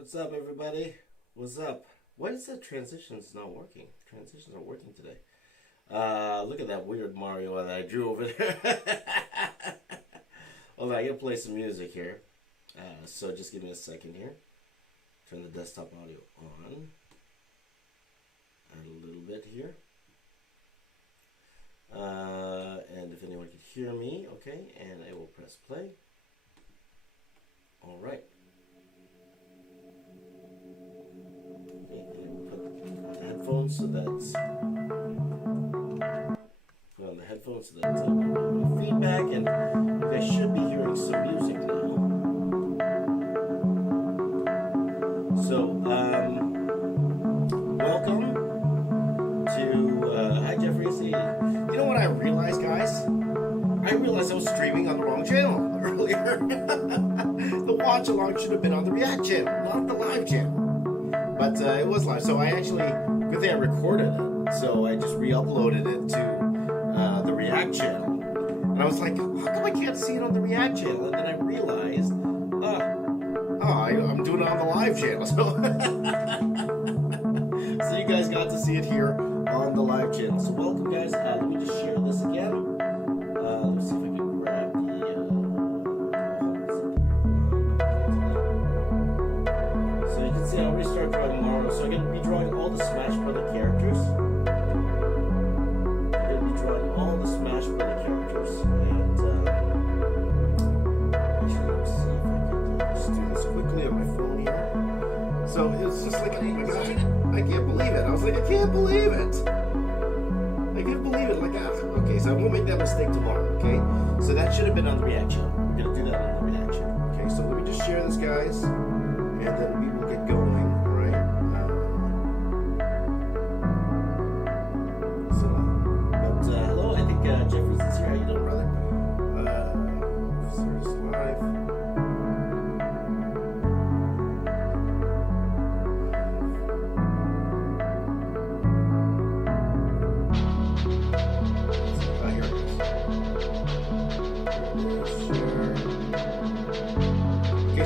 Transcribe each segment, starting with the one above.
What's up, everybody? What's up? Why is that transitions not working? Transitions are working today. Look at that weird Mario that I drew over there. Hold on, I gotta play some music here. So just give me a second here. Turn the desktop audio on. Add a little bit here. And if anyone can hear me, okay, and I will press play. All right. Okay, and put the headphones so that's put on the headphones so that's feedback, and you guys should be hearing some music now. So, welcome to hi Jeffrey. See, you know what I realized, guys? I realized I was streaming on the wrong channel earlier. The watch along should have been on the React channel, not the live channel. But it was live, so I actually, good thing I recorded it. So I just re-uploaded it to the React channel. And I was like, how come I can't see it on the React channel? And then I realized, I'm doing it on the live channel. So you guys got to see it here on the live channel. So welcome, guys. Let me just share this again. Let me see if I can grab so you can see I already started drawing tomorrow. So I'm going to be drawing all the Smash Brother characters. I'm going to be drawing all the Smash Brother characters. And actually, let's see if I can just do this quickly on my phone here. So it's just like, oh my gosh, I can't believe it. I was like, I can't believe it. I can't believe it. Like, okay, so I won't make that mistake tomorrow, okay? So that should have been on the React channel. We're going to do that on the React channel, okay? So let me just share this, guys, and then we will get going, all right? Hello, I think Jeffrey's is here. How you doing, brother? Service live.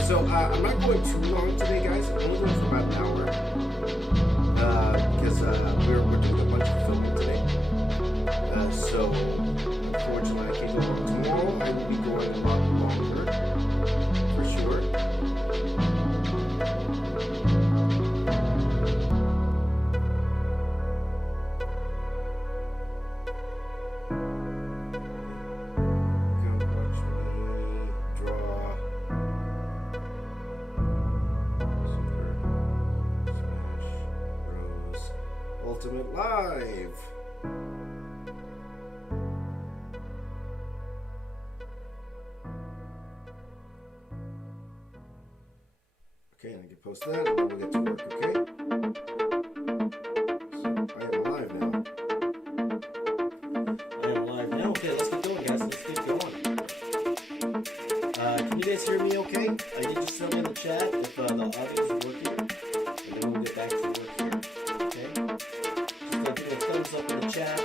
So I'm not going too long today, guys. I'm only going for about an hour because we're doing a bunch of filming today. So unfortunately, I can't go on tomorrow. I will be going a lot longer for sure. Ultimate Live. Okay, I can post that and then we'll get to work, okay? So I am live now. Okay, let's get going, guys. Let's get going. Can you guys hear me okay? You just tell me in the chat if the audio is working, and then we'll get back to work here. Give a thumbs up in the chat.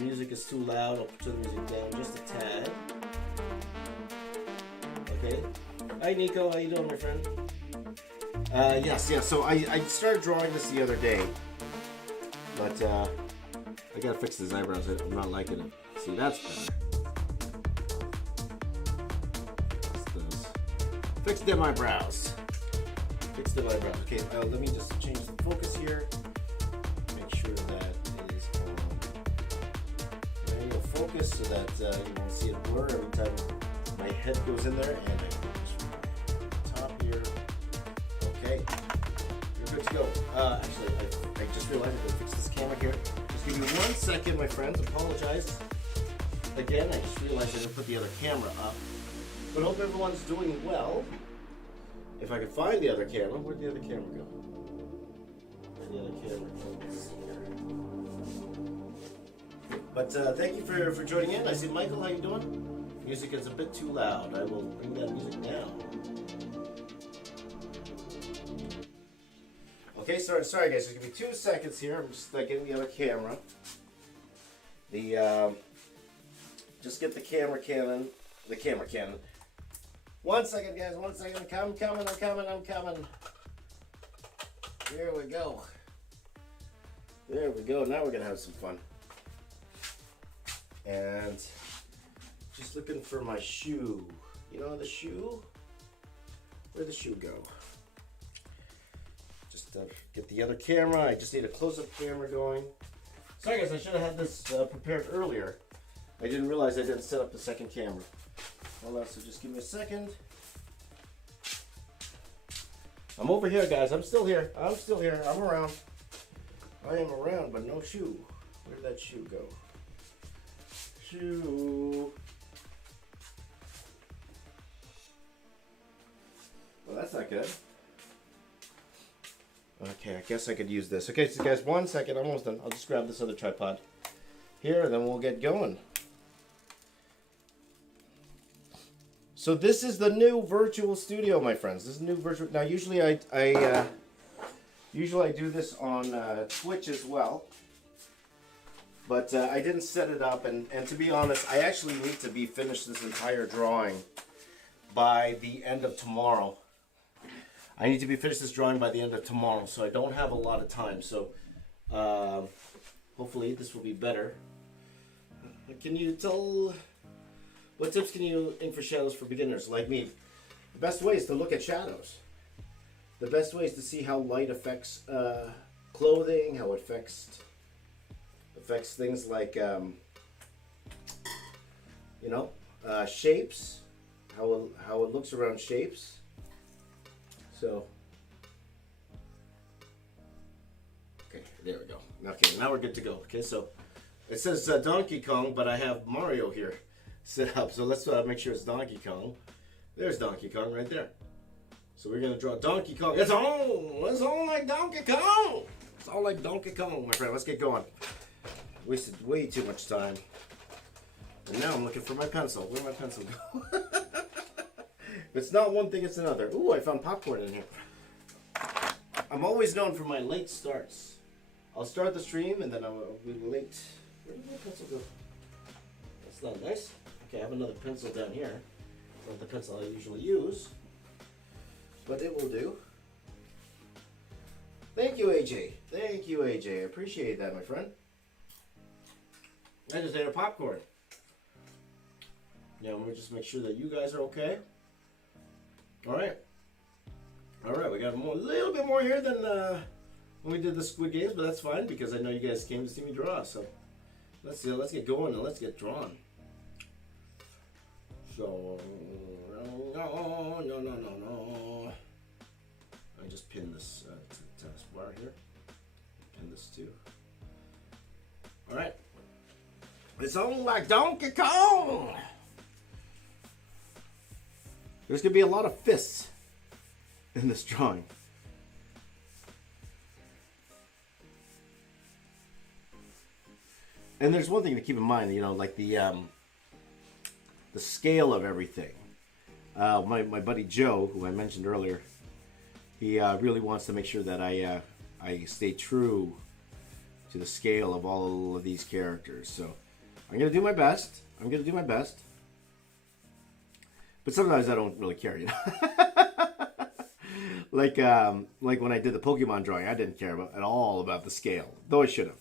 Music is too loud. I'll put the music down just a tad. Okay. Hi Nico, how you doing, my friend? Yes. So I started drawing this the other day, but I gotta fix his eyebrows. I'm not liking it. See, that's better. Fix them eyebrows. Fix them eyebrows. Okay. Let me just change the focus here. Sure that is on manual focus so that you won't see it blur every time my head goes in there, and I just top here. Okay, you're good to go. Actually, I just realized I gotta fix this camera here. Just give me 1 second, my friends. Apologize again. I just realized I didn't put the other camera up, but hope everyone's doing well. If I could find the other camera, where'd the other camera go? The other camera goes here. But thank you for joining in. I see Michael, how you doing? Music is a bit too loud. I will bring that music down. Okay, sorry guys. Just give me 2 seconds here. I'm just getting the other camera. Just get the camera cannon 1 second, guys. 1 second. I'm coming. There we go. There we go. Now we're gonna have some fun. And just looking for my shoe. You know the shoe? Where'd the shoe go? Just get the other camera. I just need a close-up camera going. Sorry guys, I should have had this prepared earlier. I didn't realize I didn't set up the second camera. Hold on, so just give me a second. I'm over here, guys. I'm still here. I'm around. I am around, but no shoe. Where'd that shoe go? Shoe. Well, that's not good. Okay, I guess I could use this. Okay, so guys, 1 second. I'm almost done. I'll just grab this other tripod here, and then we'll get going. So this is the new virtual studio, my friends. This is new virtual. Now, usually I do this on Twitch as well, but I didn't set it up. And to be honest, I actually need to be finished this entire drawing by the end of tomorrow. I need to be finished this drawing by the end of tomorrow, so I don't have a lot of time. So hopefully this will be better. Can you tell? What tips can you ink for shadows for beginners like me? The best way is to look at shadows. The best way is to see how light affects clothing, how it affects things like shapes, how it looks around shapes. So, okay, there we go. Okay, now we're good to go. Okay, so it says Donkey Kong, but I have Mario here set up. So let's make sure it's Donkey Kong. There's Donkey Kong right there. So we're gonna draw Donkey Kong. It's all like Donkey Kong. It's all like Donkey Kong, my friend. Let's get going. Wasted way too much time. And now I'm looking for my pencil. Where'd my pencil go? If it's not one thing, it's another. Ooh, I found popcorn in here. I'm always known for my late starts. I'll start the stream and then I'll be late. Where did my pencil go? That's not nice. Okay, I have another pencil down here. Not the pencil I usually use, but it will do. Thank you, AJ. Thank you, AJ. I appreciate that, my friend. I just ate a popcorn. Yeah, we'll just make sure that you guys are okay. All right. All right, we got a little bit more here than when we did the Squid Games, but that's fine because I know you guys came to see me draw. So let's get going and let's get drawn. So no. I just pinned this to the task bar here. Pin this too. All right. It's all like Donkey Kong. There's going to be a lot of fists in this drawing. And there's one thing to keep in mind, you know, like the scale of everything. My buddy Joe, who I mentioned earlier, he really wants to make sure that I stay true to the scale of all of these characters. So I'm going to do my best. But sometimes I don't really care, you know. like when I did the Pokemon drawing, I didn't care at all about the scale, though I should have.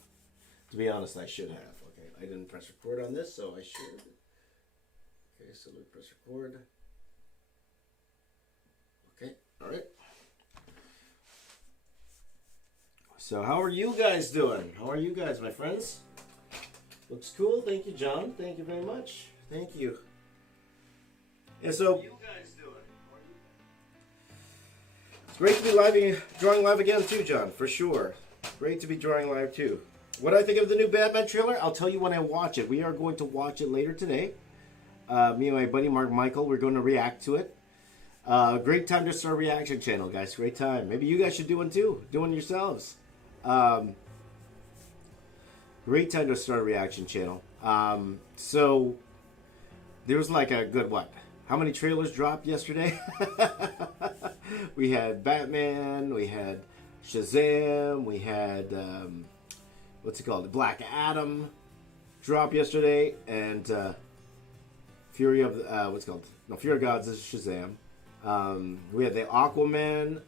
To be honest, I should have. Okay, I didn't press record on this, so I should. Okay, so let's press record. Okay, all right. So how are you guys doing? How are you guys, my friends? Looks cool. Thank you, John. Thank you very much. Thank you. And so, how are you guys doing? It's great to be drawing live again too, John, for sure. Great to be drawing live too. What I think of the new Batman trailer, I'll tell you when I watch it. We are going to watch it later today. Me and my buddy Mark Michael, we're going to react to it. Great time to start a reaction channel, guys. Great time. Maybe you guys should do one too. Do one yourselves. Great time to start a reaction channel. So there was like a good what? How many trailers dropped yesterday? We had Batman, we had Shazam, we had what's it called? Black Adam drop yesterday, and Fury of what's it called? No, Fury of Gods is Shazam. We have the Aquaman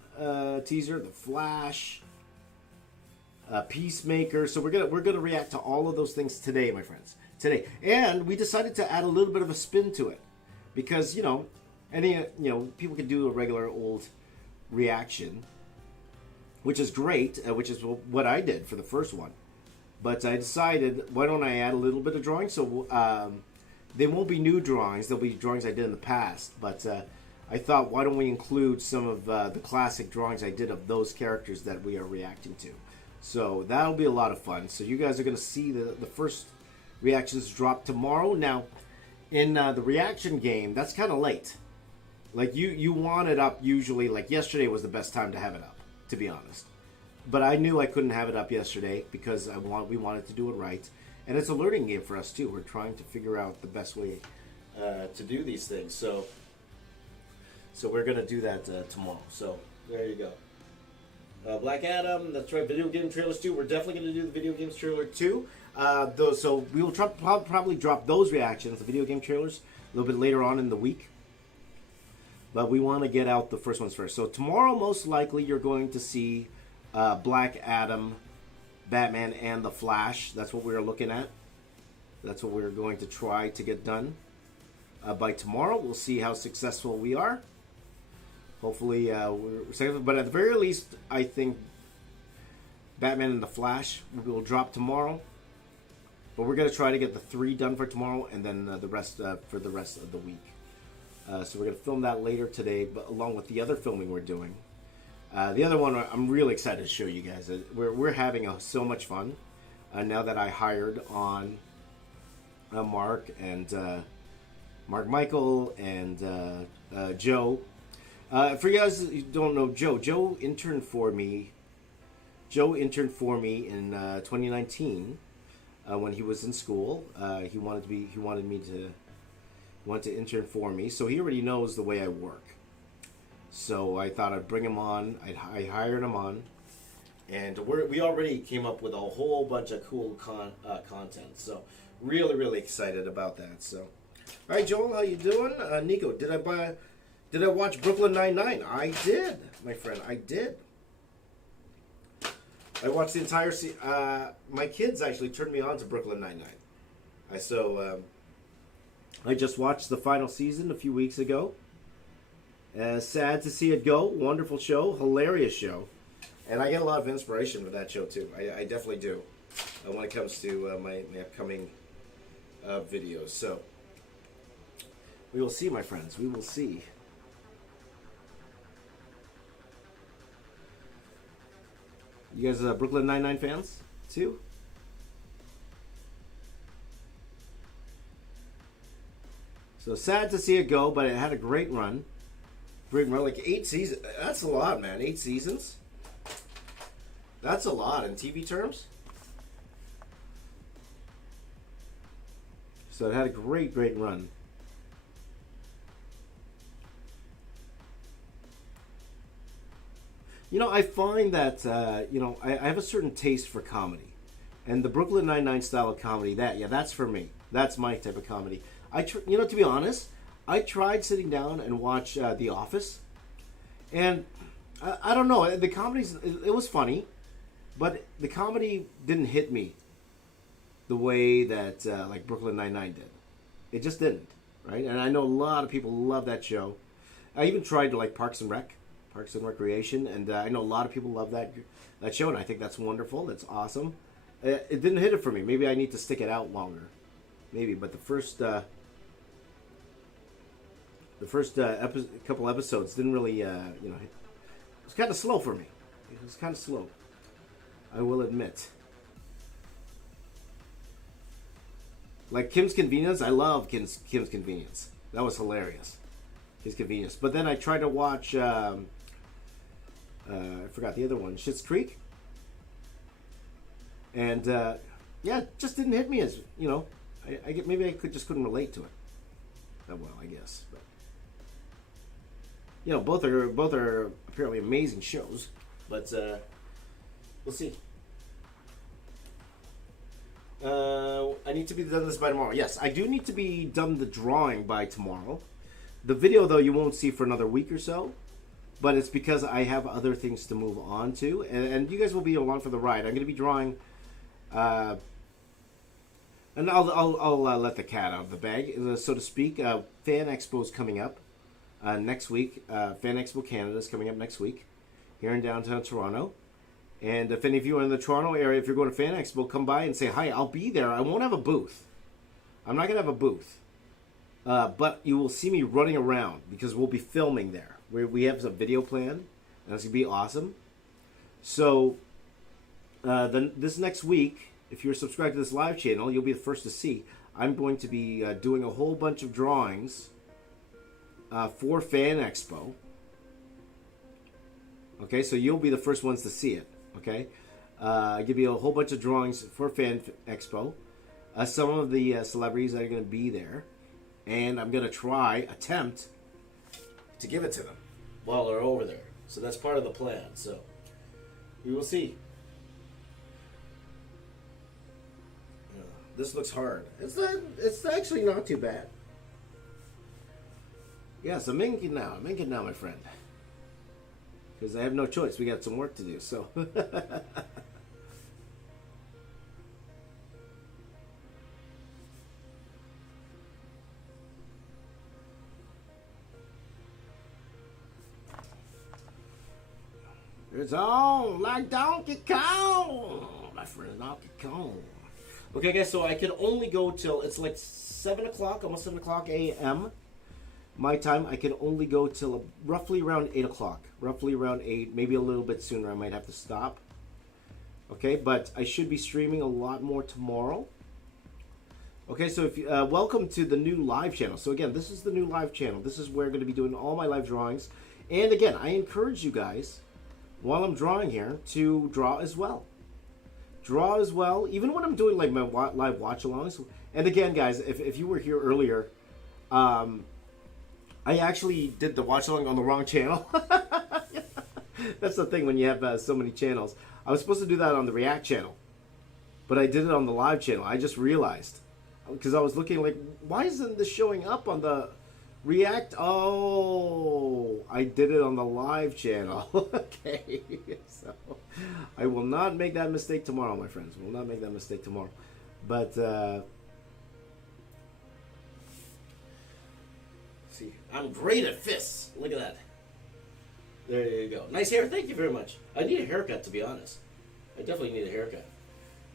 teaser, the Flash, Peacemaker. So we're gonna react to all of those things today, my friends. Today, and we decided to add a little bit of a spin to it because people can do a regular old reaction, which is great, which is what I did for the first one. But I decided, why don't I add a little bit of drawing? So they won't be new drawings. They'll be drawings I did in the past. But I thought, why don't we include some of the classic drawings I did of those characters that we are reacting to? So that'll be a lot of fun. So you guys are going to see the first reactions drop tomorrow. Now, in the reaction game, that's kind of late. Like, you want it up usually, like yesterday was the best time to have it up, to be honest. But I knew I couldn't have it up yesterday because we wanted to do it right. And it's a learning game for us, too. We're trying to figure out the best way to do these things. So we're going to do that tomorrow. So there you go. Black Adam, that's right, video game trailers, too. We're definitely going to do the video games trailer, too. So we will probably drop those reactions, the video game trailers, a little bit later on in the week. But we want to get out the first ones first. So tomorrow, most likely, you're going to see Black Adam, Batman, and the Flash. That's what we're looking at. That's what we're going to try to get done by tomorrow. We'll see how successful we are. Hopefully, we're successful. But at the very least, I think Batman and the Flash will drop tomorrow. But we're going to try to get the 3 done for tomorrow, and then the rest for the rest of the week. So we're going to film that later today, but along with the other filming we're doing. The other one I'm really excited to show you guys. We're having so much fun now that I hired on Mark and Mark Michael and Joe. For you guys who don't know Joe interned for me. Joe interned for me in 2019 when he was in school. He wanted to intern for me, so he already knows the way I work. So I thought I'd bring him on. I hired him on, and we already came up with a whole bunch of cool content. So really excited about that. So, all right, Joel, how you doing? Nico, did I watch Brooklyn Nine-Nine? I did, my friend. I did. I watched the entire season. My kids actually turned me on to Brooklyn Nine-Nine. I just watched the final season a few weeks ago. Sad to see it go. Wonderful show. Hilarious show. And I get a lot of inspiration with that show, too. I definitely do. When it comes to my upcoming videos. So, we will see, my friends. We will see. You guys Brooklyn Nine-Nine fans, too? So sad to see it go, but it had a great run. Great run, like 8 seasons. That's a lot, man. 8 seasons. That's a lot in TV terms. So it had a great run. I find that, I have a certain taste for comedy. And the Brooklyn Nine-Nine style of comedy, that's for me. That's my type of comedy. To be honest, I tried sitting down and watch The Office. And I don't know, the comedies, it was funny. But the comedy didn't hit me the way that, like, Brooklyn Nine-Nine did. It just didn't, right? And I know a lot of people love that show. I even tried to like Parks and Recreation, and I know a lot of people love that show, and I think that's wonderful. That's awesome. It didn't hit it for me. Maybe I need to stick it out longer. Maybe, but the first couple episodes didn't really, hit. It was kind of slow for me. It was kind of slow. I will admit. Like Kim's Convenience, I love Kim's Convenience. That was hilarious. His Convenience. But then I tried to watch, I forgot the other one, Schitt's Creek. And, it just didn't hit me as, maybe I couldn't relate to it that well, I guess. But, both are apparently amazing shows. But, we'll see. I I need to be done this by tomorrow. Yes, I do need to be done the drawing by tomorrow. The video, though, you won't see for another week or so. But it's because I have other things to move on to. And you guys will be along for the ride. I'm going to be drawing... and I'll let the cat out of the bag, so to speak. Fan Expo is coming up next week. Fan Expo Canada is coming up next week here in downtown Toronto. And if any of you are in the Toronto area, if you're going to Fan Expo, come by and say hi. I'll be there. I won't have a booth. I'm not going to have a booth. But you will see me running around because we'll be filming there. We have a video plan, and it's going to be awesome. So this next week, if you're subscribed to this live channel, you'll be the first to see. I'm going to be doing a whole bunch of drawings for Fan Expo. Okay, so you'll be the first ones to see it. Okay, I give you a whole bunch of drawings for Fan Expo. Some of the celebrities that are going to be there, and I'm going to attempt to give it to them while they're over there. So that's part of the plan. So we will see. This looks hard. It's actually not too bad. Yes, I'm inking now. I'm inking now, my friend. Because I have no choice. We got some work to do. So. It's on like Donkey Kong, my friend Donkey Kong. Okay, guys, so I can only go till, it's like 7 o'clock, almost 7 o'clock a.m. My time. I can only go till roughly around 8 o'clock. Roughly around 8, maybe a little bit sooner. I might have to stop. Okay, but I should be streaming a lot more tomorrow. Okay, so if welcome to the new live channel. So again, this is the new live channel. This is where I'm going to be doing all my live drawings. And again, I encourage you guys, while I'm drawing here, to draw as well. Draw as well, even when I'm doing like my live watch-alongs. And again, guys, if you were here earlier, I actually did the watch-along on the wrong channel. That's the thing when you have so many channels. I was supposed to do that on the React channel, but I did it on the live channel. I just realized, because I was looking like, why isn't this showing up on the React? Oh, I did it on the live channel. Okay, so I will not make that mistake tomorrow, my friends. Will not make that mistake tomorrow. But see, I'm great at fists. Look at that. There you go. Nice hair. Thank you very much. I need a haircut, to be honest. I definitely need a haircut.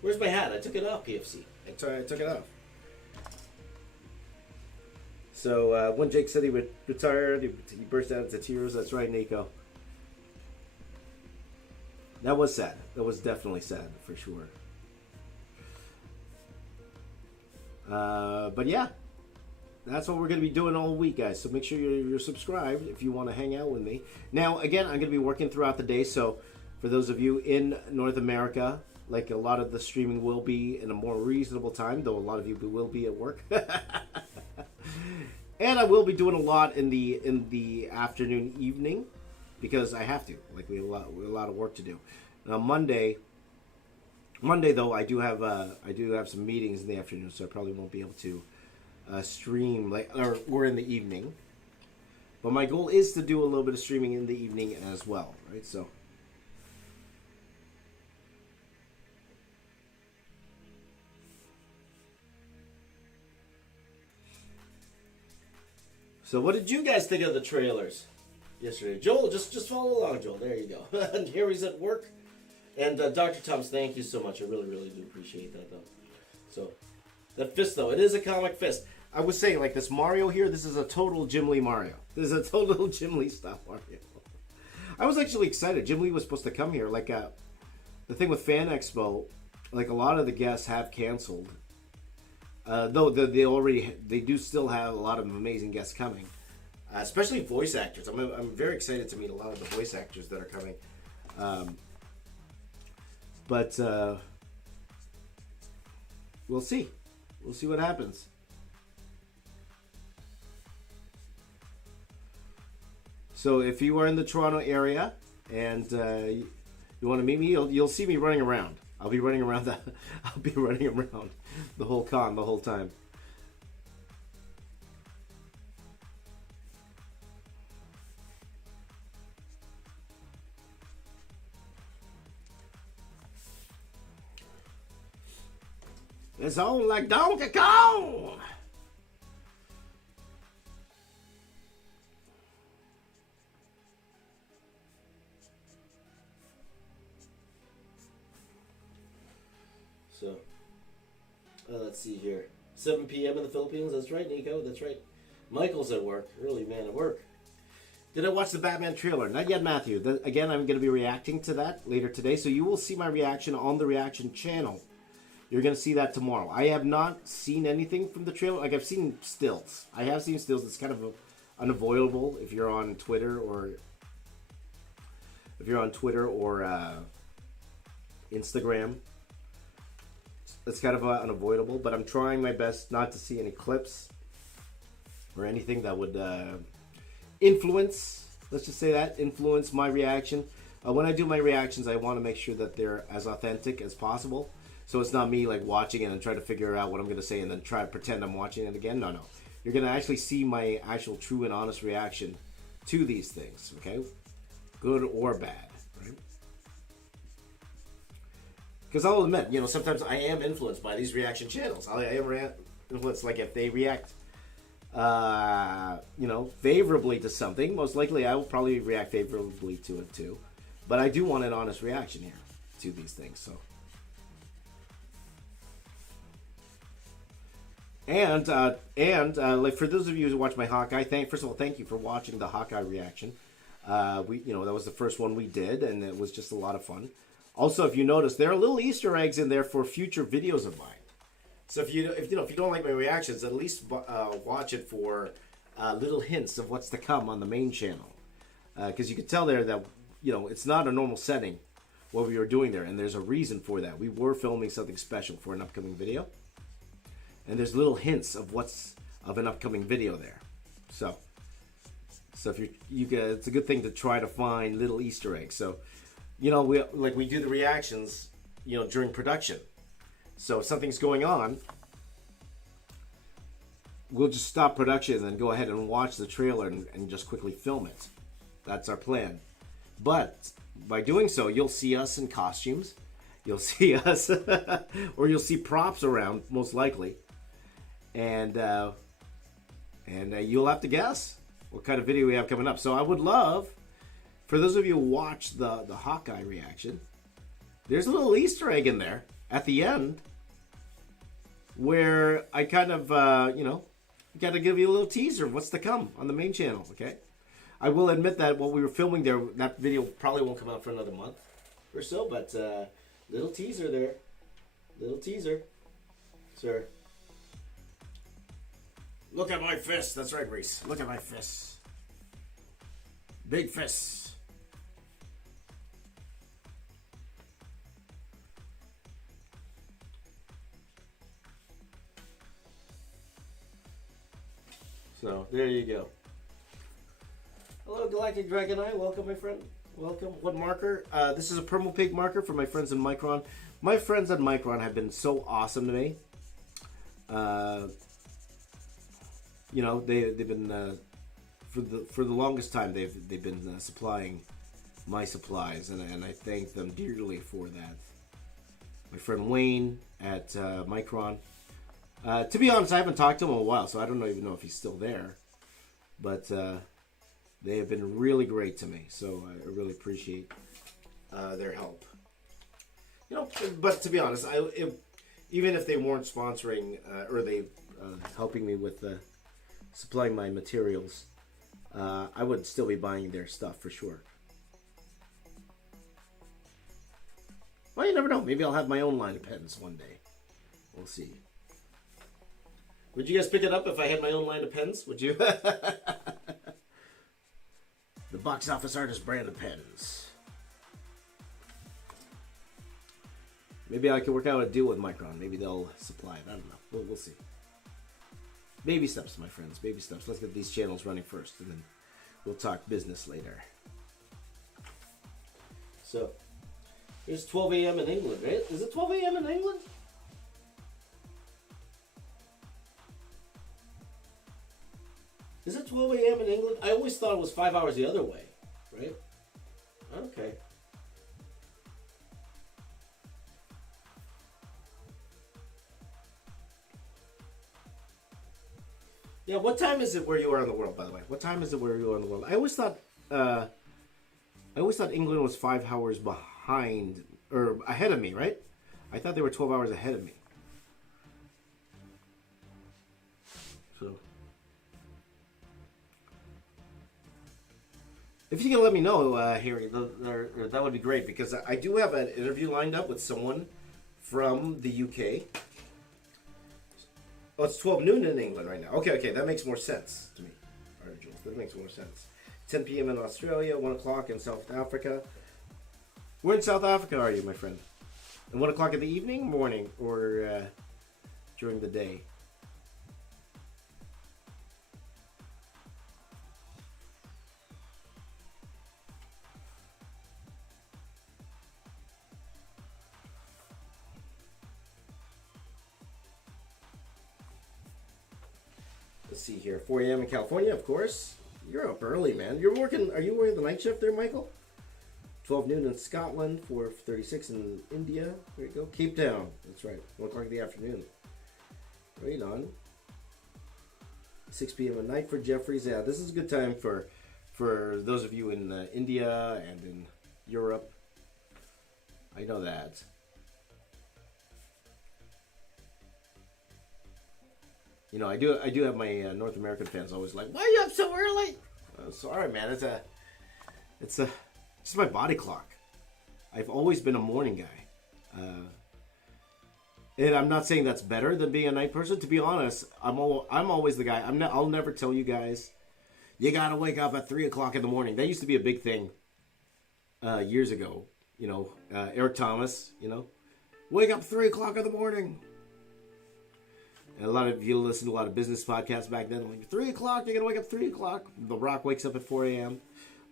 Where's my hat? I took it off, PFC. I took it off. So when Jake said he would retire, he burst out into tears. That's right, Nico. That was sad. That was definitely sad, for sure. But yeah, that's what we're going to be doing all week, guys. So make sure you're subscribed if you want to hang out with me. Now, again, I'm going to be working throughout the day. So for those of you in North America, like a lot of the streaming will be in a more reasonable time, though a lot of you will be at work. And I will be doing a lot in the afternoon, evening, because I have to. Like we have a lot of work to do. Now Monday though, I do have some meetings in the afternoon, so I probably won't be able to stream or in the evening. But my goal is to do a little bit of streaming in the evening as well, right? So what did you guys think of the trailers yesterday? Joel, just follow along, Joel. There you go. And Harry's at work. And Dr. Thomas, thank you so much. I really, really do appreciate that, though. So, that fist, though, it is a comic fist. I was saying, like, this Mario here, this is a total Jim Lee Mario. This is a total Jim Lee style Mario. I was actually excited. Jim Lee was supposed to come here. Like, the thing with Fan Expo, like, a lot of the guests have canceled. Though they do still have a lot of amazing guests coming, especially voice actors. I'm very excited to meet a lot of the voice actors that are coming. But we'll see. We'll see what happens. So if you are in the Toronto area and you want to meet me, you'll see me running around. I'll be running around the I'll be running around the whole con the whole time. It's on like Donkey Kong. So, let's see here. 7 p.m. in the Philippines. That's right, Nico. That's right. Michael's at work. Early man at work. Did I watch the Batman trailer? Not yet, Matthew. Again, I'm going to be reacting to that later today. So you will see my reaction on the reaction channel. You're going to see that tomorrow. I have not seen anything from the trailer. Like, I've seen stills. I have seen stills. It's kind of unavoidable if you're on Twitter or Instagram. It's kind of unavoidable, but I'm trying my best not to see any clips or anything that would influence, let's just say that, influence my reaction. When I do my reactions, I want to make sure that they're as authentic as possible. So it's not me like watching it and trying to figure out what I'm going to say and then try to pretend I'm watching it again. No. You're going to actually see my actual true and honest reaction to these things, okay? Good or bad, right? Because I'll admit, sometimes I am influenced by these reaction channels. I am influenced, like if they react, favorably to something, most likely I will probably react favorably to it too. But I do want an honest reaction here to these things, so. And like for those of you who watch my Hawkeye, first of all, thank you for watching the Hawkeye reaction. That was the first one we did, and it was just a lot of fun. Also, if you notice, there are little Easter eggs in there for future videos of mine. So if you don't like my reactions, at least watch it for little hints of what's to come on the main channel, because you can tell there that it's not a normal setting what we were doing there, and there's a reason for that. We were filming something special for an upcoming video. And there's little hints of an upcoming video there, so if it's a good thing to try to find little Easter eggs. So, we do the reactions, during production. So if something's going on, we'll just stop production and then go ahead and watch the trailer and just quickly film it. That's our plan. But by doing so, you'll see us in costumes. You'll see us, or you'll see props around, most likely. And you'll have to guess what kind of video we have coming up. So I would love, for those of you who watch the Hawkeye reaction, there's a little Easter egg in there at the end where I kind of, got to give you a little teaser of what's to come on the main channel, okay? I will admit that what we were filming there, that video probably won't come out for another month or so, but little teaser there. Little teaser, sir. Look at my fists. That's right, Reese. Look at my fists. Big fists. So, there you go. Hello, Galactic Dragon Eye. Welcome, my friend. Welcome. What marker? This is a Permapig marker for my friends in Micron. My friends at Micron have been so awesome to me. They've been for the longest time they've been supplying my supplies, and I thank them dearly for that. My friend Wayne at Micron. To be honest, I haven't talked to him in a while, so I don't even know if he's still there. But they have been really great to me, so I really appreciate their help. But to be honest, even if they weren't sponsoring or they helping me with supplying my materials, I would still be buying their stuff for sure. Well, you never know. Maybe I'll have my own line of pens one day. We'll see. Would you guys pick it up if I had my own line of pens? Would you? The box office artist brand of pens. Maybe I can work out a deal with Micron. Maybe they'll supply it. I don't know. We'll see. Baby steps, my friends. Baby steps. Let's get these channels running first, and then we'll talk business later. So, It's 12 a.m. in England, right? Is it 12 a.m. in England? Is it 12 a.m. in England? I always thought it was 5 hours the other way, right? Okay. Yeah, what time is it where you are in the world, by the way? What time is it where you are in the world? I always thought England was 5 hours behind or ahead of me, right? I thought they were 12 hours ahead of me. So, if you can let me know, Harry, that would be great because I do have an interview lined up with someone from the UK. Oh, it's 12 noon in England right now. Okay, that makes more sense to me. All right, Jules, that makes more sense. 10 p.m. in Australia, 1 o'clock in South Africa. Where in South Africa are you, my friend? And 1 o'clock in the evening, morning, or during the day? Let's see here. 4 a.m. in California, of course. You're up early, man. You're working. Are you working the night shift there, Michael? 12 noon in Scotland, 4:36 in India. There you go. Cape Town. That's right. 1 o'clock in the afternoon. Right on. 6 p.m. at night for Jeffries. Yeah, this is a good time for those of you in India and in Europe. I know that. You know, I do have my North American fans always like, why are you up so early? Sorry, man. It's just my body clock. I've always been a morning guy. And I'm not saying that's better than being a night person. To be honest, I'm always the guy. I'll never tell you guys, you gotta wake up at 3 o'clock in the morning. That used to be a big thing years ago. You know, Eric Thomas, you know, wake up 3 o'clock in the morning. And a lot of you listen to a lot of business podcasts back then. Like 3 o'clock, you're gonna wake up 3 o'clock. The Rock wakes up at 4 a.m.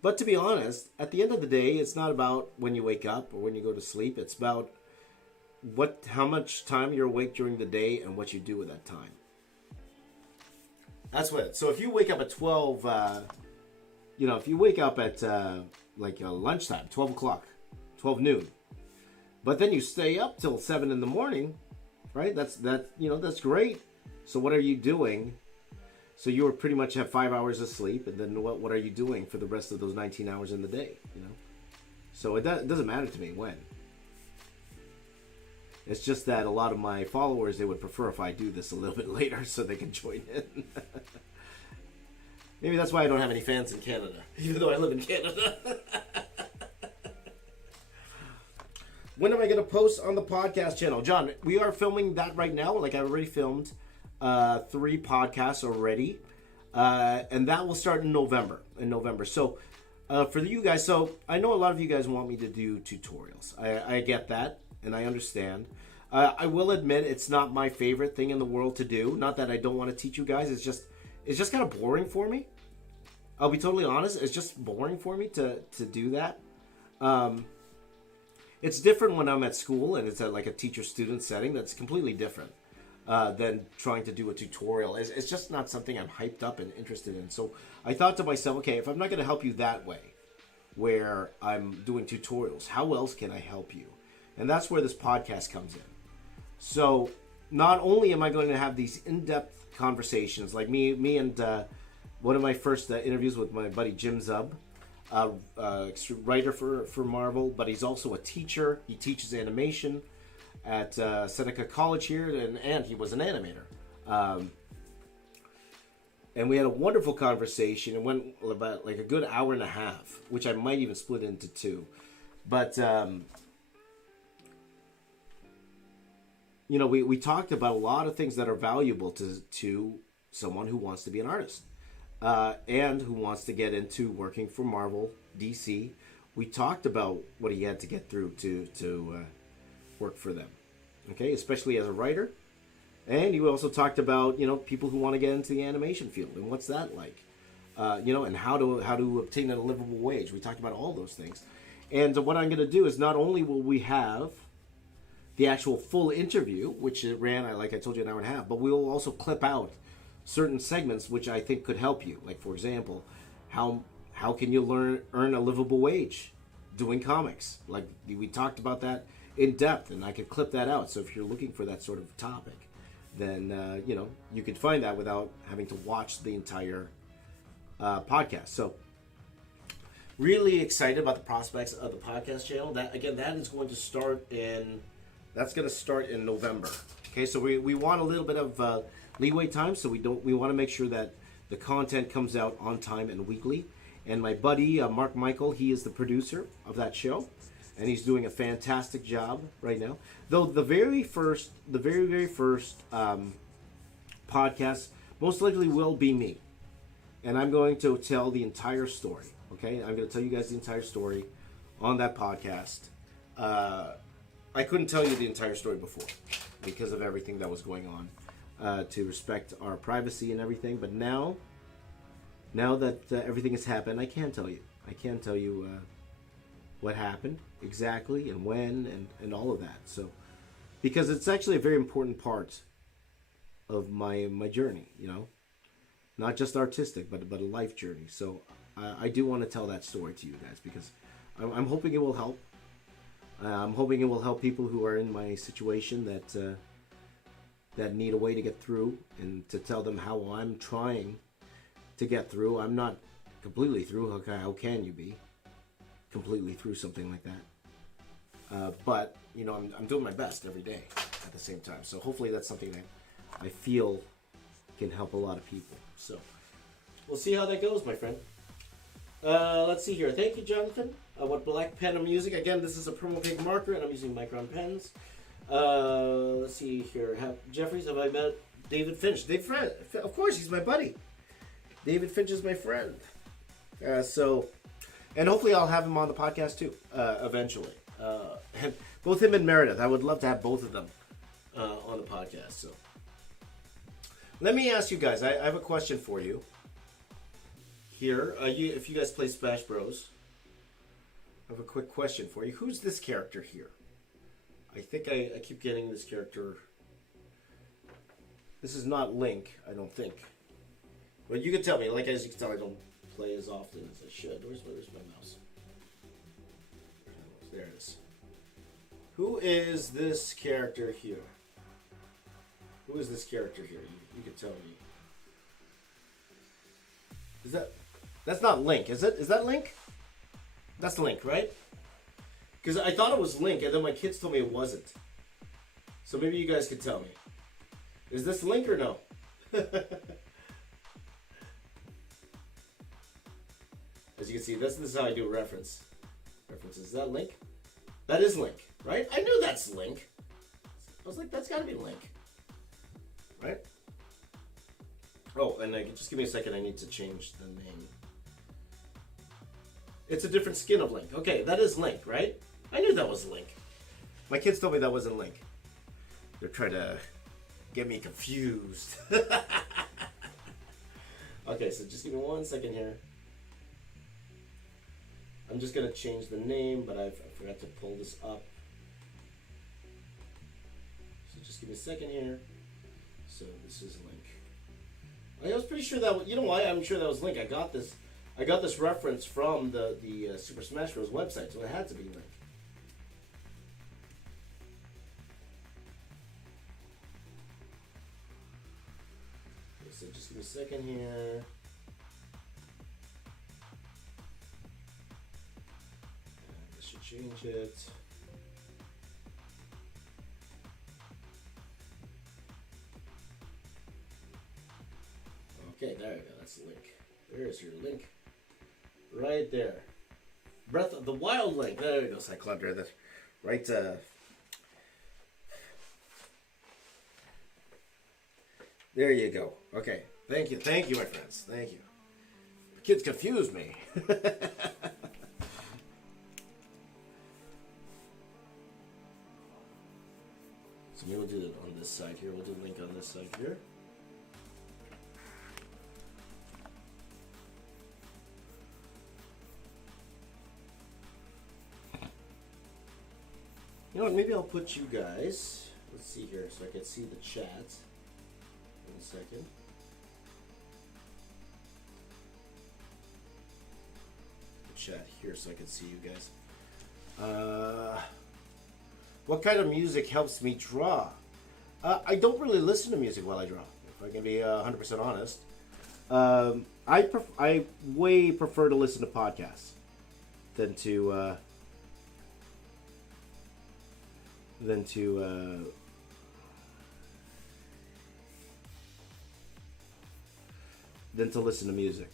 But to be honest, at the end of the day, it's not about when you wake up or when you go to sleep. It's about how much time you're awake during the day and what you do with that time. That's what. So if you wake up at 12, if you wake up at lunchtime, 12 o'clock, 12 noon, but then you stay up till 7 in the morning, right? That's great. So what are you doing? So you pretty much have 5 hours of sleep, and then what are you doing for the rest of those 19 hours in the day? You know, so it doesn't matter to me when. It's just that a lot of my followers, they would prefer if I do this a little bit later so they can join in. Maybe that's why I don't have any fans in Canada, even though I live in Canada. When am I going to post on the podcast channel? John, we are filming that right now. Like I already filmed 3 podcasts already. And that will start in November. So for you guys, so I know a lot of you guys want me to do tutorials. I get that. And I understand. I will admit it's not my favorite thing in the world to do. Not that I don't want to teach you guys. It's just kind of boring for me. I'll be totally honest. It's just boring for me to do that. It's different when I'm at school and it's at like a teacher-student setting. That's completely different than trying to do a tutorial. It's just not something I'm hyped up and interested in. So I thought to myself, okay, if I'm not going to help you that way, where I'm doing tutorials, how else can I help you? And that's where this podcast comes in. So not only am I going to have these in-depth conversations, like me and one of my first interviews with my buddy Jim Zub, writer for Marvel, but he's also a teacher. He teaches animation at Seneca College here, and he was an animator. And we had a wonderful conversation. It went about like a good hour and a half, which I might even split into 2. But we talked about a lot of things that are valuable to someone who wants to be an artist and who wants to get into working for Marvel, DC. We talked about what he had to get through to work for them, okay, especially as a writer. And you also talked about people who want to get into the animation field and what's that like, and how to obtain a livable wage. We talked about all those things. And what I'm going to do is not only will we have the actual full interview, which it ran, like I told you, an hour and a half, but we will also clip out certain segments which I think could help you. Like, for example, how can you earn a livable wage doing comics? Like, we talked about that in depth, and I could clip that out. So if you're looking for that sort of topic, then you could find that without having to watch the entire podcast. So really excited about the prospects of the podcast channel. That is going to start in November. Okay, so we want a little bit of leeway time, so we want to make sure that the content comes out on time and weekly. And my buddy Mark Michael, he is the producer of that show, and he's doing a fantastic job right now. Though the very first podcast most likely will be me, and I'm going to tell the entire story. Okay, I'm going to tell you guys the entire story on that podcast. I couldn't tell you the entire story before because of everything that was going on, to respect our privacy and everything. But now that everything has happened, I can tell you. I can tell you what happened exactly and when and all of that. So, because it's actually a very important part of my journey, not just artistic, but a life journey. So I do want to tell that story to you guys because I'm hoping it will help. I'm hoping it will help people who are in my situation that need a way to get through, and to tell them how I'm trying to get through. I'm not completely through. How can you be completely through something like that? But I'm doing my best every day at the same time. So hopefully that's something that I feel can help a lot of people. So we'll see how that goes, my friend. Let's see here. Thank you, Jonathan. What black pen I'm using? Again, this is a Promo Pig marker, and I'm using Micron pens. Let's see here. Jeffries, have I met David Finch? Of course, he's my buddy. David Finch is my friend. And hopefully I'll have him on the podcast too, eventually. And both him and Meredith. I would love to have both of them on the podcast. So let me ask you guys. I have a question for you. Here, if you guys play Smash Bros, I have a quick question for you. Who's this character here? I think I keep getting this character. This is not Link, I don't think. But you can tell me. Like, as you can tell, I don't play as often as I should. Where's my mouse? There it is. Who is this character here? Who is this character here? You can tell me. That's not Link, is it? Is that Link? That's Link, right? Because I thought it was Link, and then my kids told me it wasn't. So maybe you guys could tell me. Is this Link or no? As you can see, this is how I do references. Is that Link? That is Link, right? I knew that's Link. I was like, that's got to be Link. Right? Oh, and just give me a second. I need to change the name. It's a different skin of Link. Okay, that is Link, right? I knew that was Link. My kids told me that wasn't Link. They're trying to get me confused. Okay, so just give me 1 second here. I'm just going to change the name, but I forgot to pull this up. So just give me a second here. So this is Link. I was pretty sure that, you know why I'm sure that was Link. I got this reference from the Super Smash Bros. Website, so it had to be Link. Okay, so just give me a second here. This should change it. Okay, there we go. That's the Link. There's your Link. Right there. Breath of the Wild Link. There you go, Cyclondra. That's right. There you go. Okay. Thank you. Thank you, my friends. Thank you. The kids confused me. So maybe we'll do it on this side here. We'll do Link on this side here. You know what? Maybe I'll put you guys. Let's see here, so I can see the chat. 1 second. Chat here so I can see you guys. What kind of music helps me draw? I don't really listen to music while I draw, if I can be 100% honest. I way prefer to listen to podcasts than to listen to music.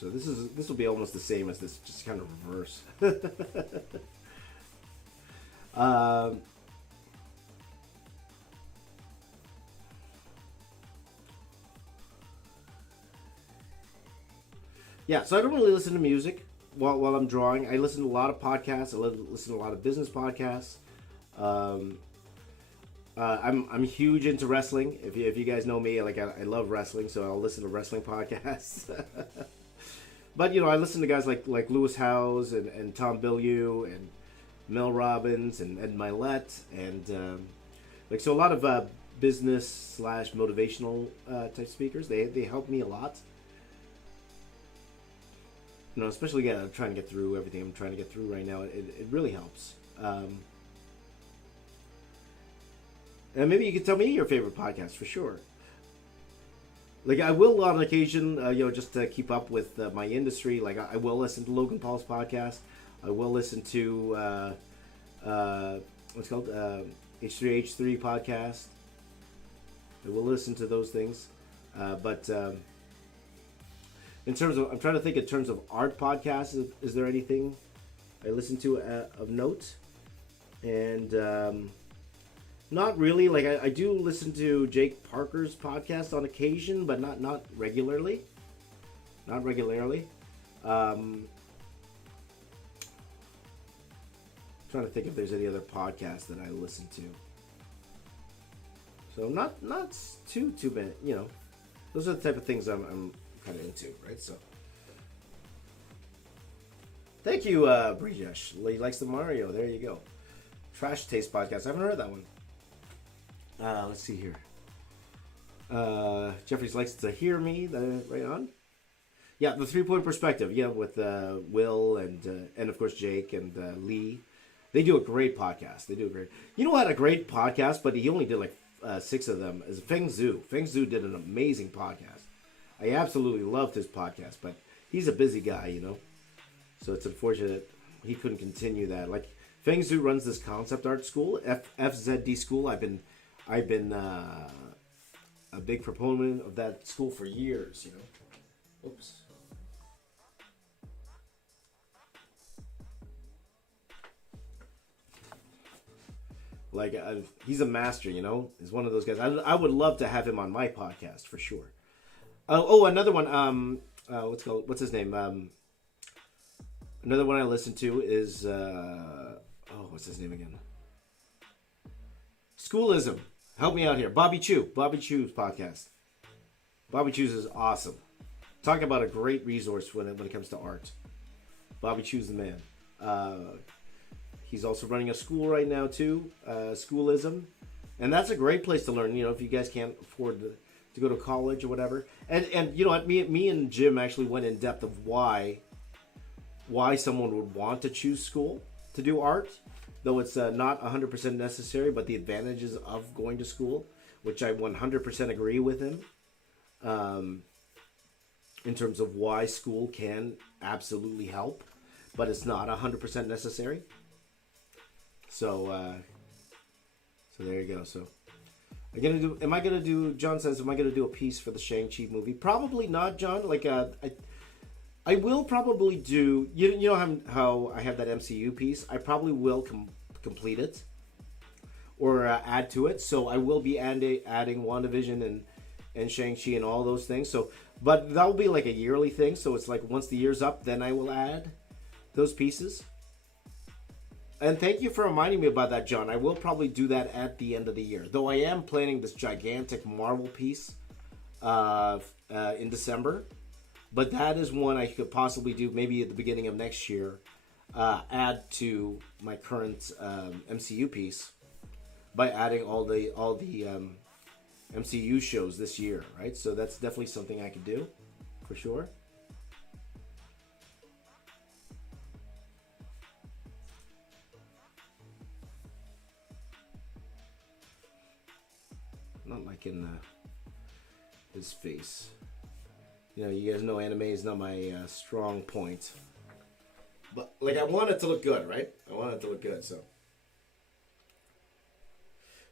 So this will be almost the same as this, just kind of reverse. Yeah, so I don't really listen to music while I'm drawing. I listen to a lot of podcasts. I listen to a lot of business podcasts. I'm huge into wrestling. If you guys know me, like I love wrestling, so I'll listen to wrestling podcasts. But I listen to guys like Lewis Howes and Tom Bilyeu and Mel Robbins and Ed Milet and so a lot of business / motivational type speakers. They help me a lot. Especially I'm trying to get through everything I'm trying to get through right now. It really helps. And maybe you can tell me your favorite podcast for sure. Like I will on occasion, just to keep up with my industry. Like I will listen to Logan Paul's podcast. I will listen to what's called H3H3 podcast. I will listen to those things, but in terms of, I'm trying to think in terms of art podcasts. Is there anything I listen to of note? And not really. Like I do listen to Jake Parker's podcast on occasion, but not regularly. Not regularly. Trying to think if there's any other podcasts that I listen to. So not too bad. Those are the type of things I'm kind of into, right? So thank you, Brijesh. He likes the Mario. There you go. Trash Taste podcast. I haven't heard that one. Let's see here. Jeffries likes to hear me. Right on. Yeah, the 3-point perspective. Yeah, with Will and of course Jake and Lee. They do a great podcast. They do a great. You had a great podcast, but he only did like 6 of them. Is Feng Zhu. Feng Zhu did an amazing podcast. I absolutely loved his podcast, but he's a busy guy, So it's unfortunate he couldn't continue that. Like Feng Zhu runs this concept art school, FZD school. I've been a big proponent of that school for years, Oops. Like he's a master, He's one of those guys. I would love to have him on my podcast for sure. Another one. What's his name? Another one I listen to is what's his name again? Schoolism. Help me out here. Bobby Chu. Bobby Chu's podcast. Bobby Chu's is awesome. Talk about a great resource when it comes to art. Bobby Chu's the man. He's also running a school right now too, Schoolism, and that's a great place to learn. If you guys can't afford to go to college or whatever, and you know what, me and Jim actually went in depth of why someone would want to choose school to do art, though it's not 100% necessary, but the advantages of going to school, which I 100% agree with him, in terms of why school can absolutely help, but it's not 100% necessary. So there you go. So John says, am I gonna do a piece for the Shang-Chi movie? Probably not, John. Like I will probably do, you know how I have that MCU piece? I probably will complete it or add to it. So I will be adding WandaVision and Shang-Chi and all those things. So, but that will be like a yearly thing. So it's like once the year's up, then I will add those pieces. And thank you for reminding me about that, John. I will probably do that at the end of the year. Though I am planning this gigantic Marvel piece in December. But that is one I could possibly do maybe at the beginning of next year. Add to my current MCU piece by adding all the MCU shows this year, right? So that's definitely something I could do, for sure. Not liking his face. You know, you guys know anime is not my strong point. But, like, I want it to look good, right? I want it to look good, so.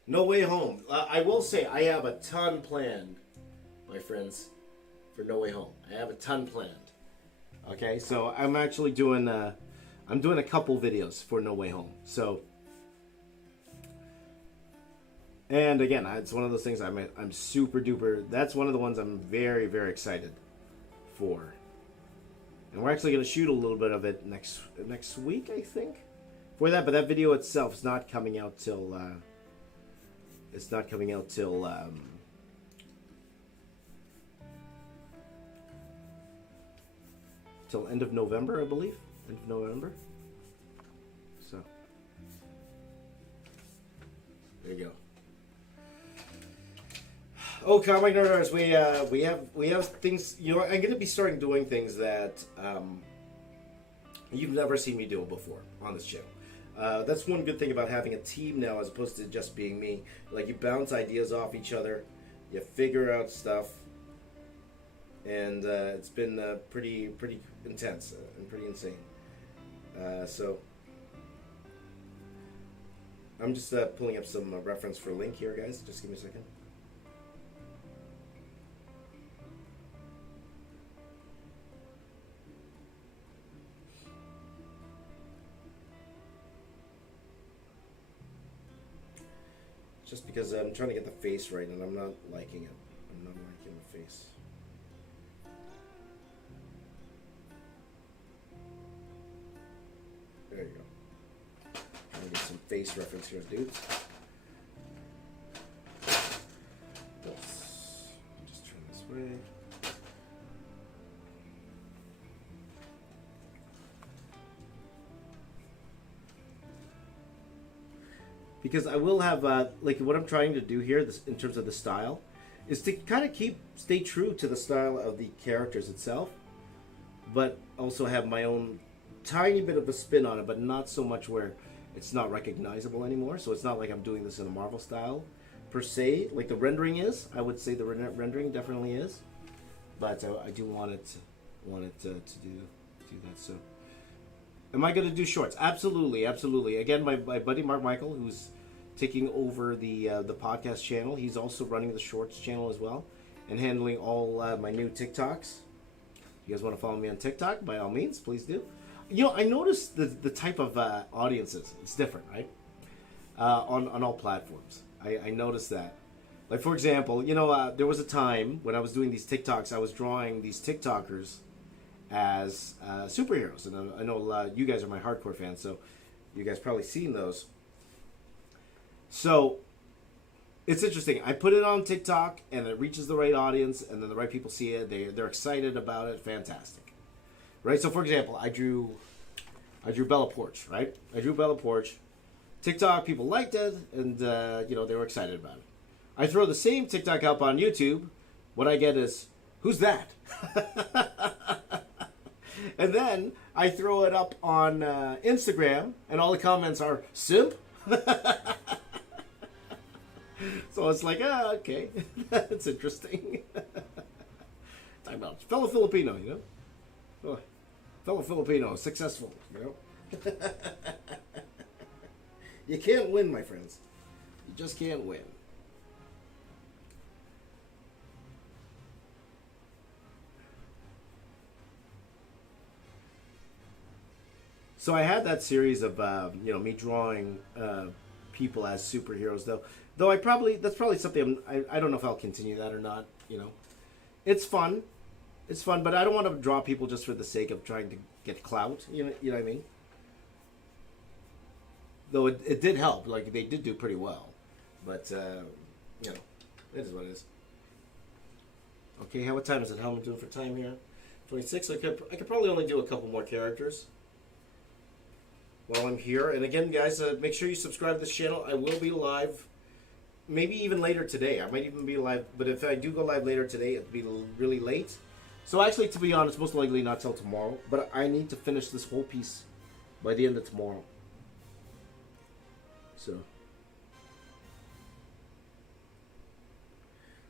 No Way Home. I will say I have a ton planned, my friends, for No Way Home. I have a ton planned. Okay, so I'm actually doing I'm doing a couple videos for No Way Home. So, and again, it's one of those things I'm super duper. That's one of the ones I'm very, very excited for. And we're actually going to shoot a little bit of it next week, I think, for that. But that video itself is not coming out till till end of November, I believe. End of November. So there you go. Oh, Comic Nerd Artists, we have things. You know, I'm going to be starting doing things that you've never seen me do before on this channel. That's one good thing about having a team now, as opposed to just being me. Like, you bounce ideas off each other, you figure out stuff, and it's been pretty intense and pretty insane. So I'm just pulling up some reference for link here, guys. Just give me a second. Just because I'm trying to get the face right, and I'm not liking it. I'm not liking the face. There you go. Trying to get some face reference here, dudes. Let's just turn this way. Because I will have, like, what I'm trying to do here, this, in terms of the style, is to kind of stay true to the style of the characters itself, but also have my own tiny bit of a spin on it, but not so much where it's not recognizable anymore. So it's not like I'm doing this in a Marvel style, per se. Like the rendering is, I would say the rendering definitely is, but I do want it to do that. So, am I going to do shorts? Absolutely, absolutely. Again, my buddy Mark Michael, who's taking over the podcast channel, he's also running the shorts channel as well, and handling all my new TikToks. You guys want to follow me on TikTok? By all means, please do. You know, I noticed the type of audiences. It's different, right? On all platforms. I noticed that. Like, for example, you know, there was a time when I was doing these TikToks, I was drawing these TikTokers as superheroes. And I know you guys are my hardcore fans, so you guys probably seen those. So it's interesting. I put it on TikTok, and it reaches the right audience, and then the right people see it. They're excited about it. Fantastic, right? So, for example, I drew Bella Porch, right? I drew Bella Porch. TikTok, people liked it, and you know, they were excited about it. I throw the same TikTok up on YouTube. What I get is, "Who's that?" And then I throw it up on Instagram, and all the comments are "simp." So it's like, okay, that's interesting. Talking about fellow Filipino, you know, fellow Filipino, successful, you know. You can't win, my friends. You just can't win. So I had that series of you know, me drawing people as superheroes, though that's probably something I don't know if I'll continue that or not. You know, it's fun, but I don't want to draw people just for the sake of trying to get clout. You know what I mean? Though it did help. Like, they did do pretty well. But, you know, it is what it is. Okay, what time is it? How am I doing for time here? 26. I could probably only do a couple more characters while I'm here. And again, guys, make sure you subscribe to this channel. I will be live, maybe even later today. I might even be live, but if I do go live later today, it'll be really late. So actually, to be honest, most likely not till tomorrow. But I need to finish this whole piece by the end of tomorrow. So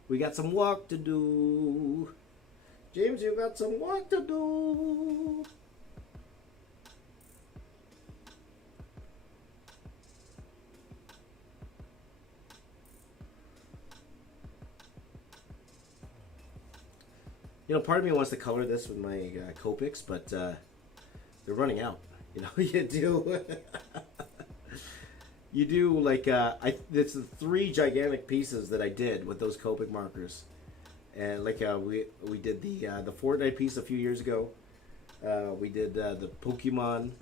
we got some work to do. James, you got some work to do. You know, part of me wants to color this with my Copics, but they're running out. You know, you do. You do, like, it's the 3 gigantic pieces that I did with those Copic markers. And, like, we did the Fortnite piece a few years ago. We did the Pokemon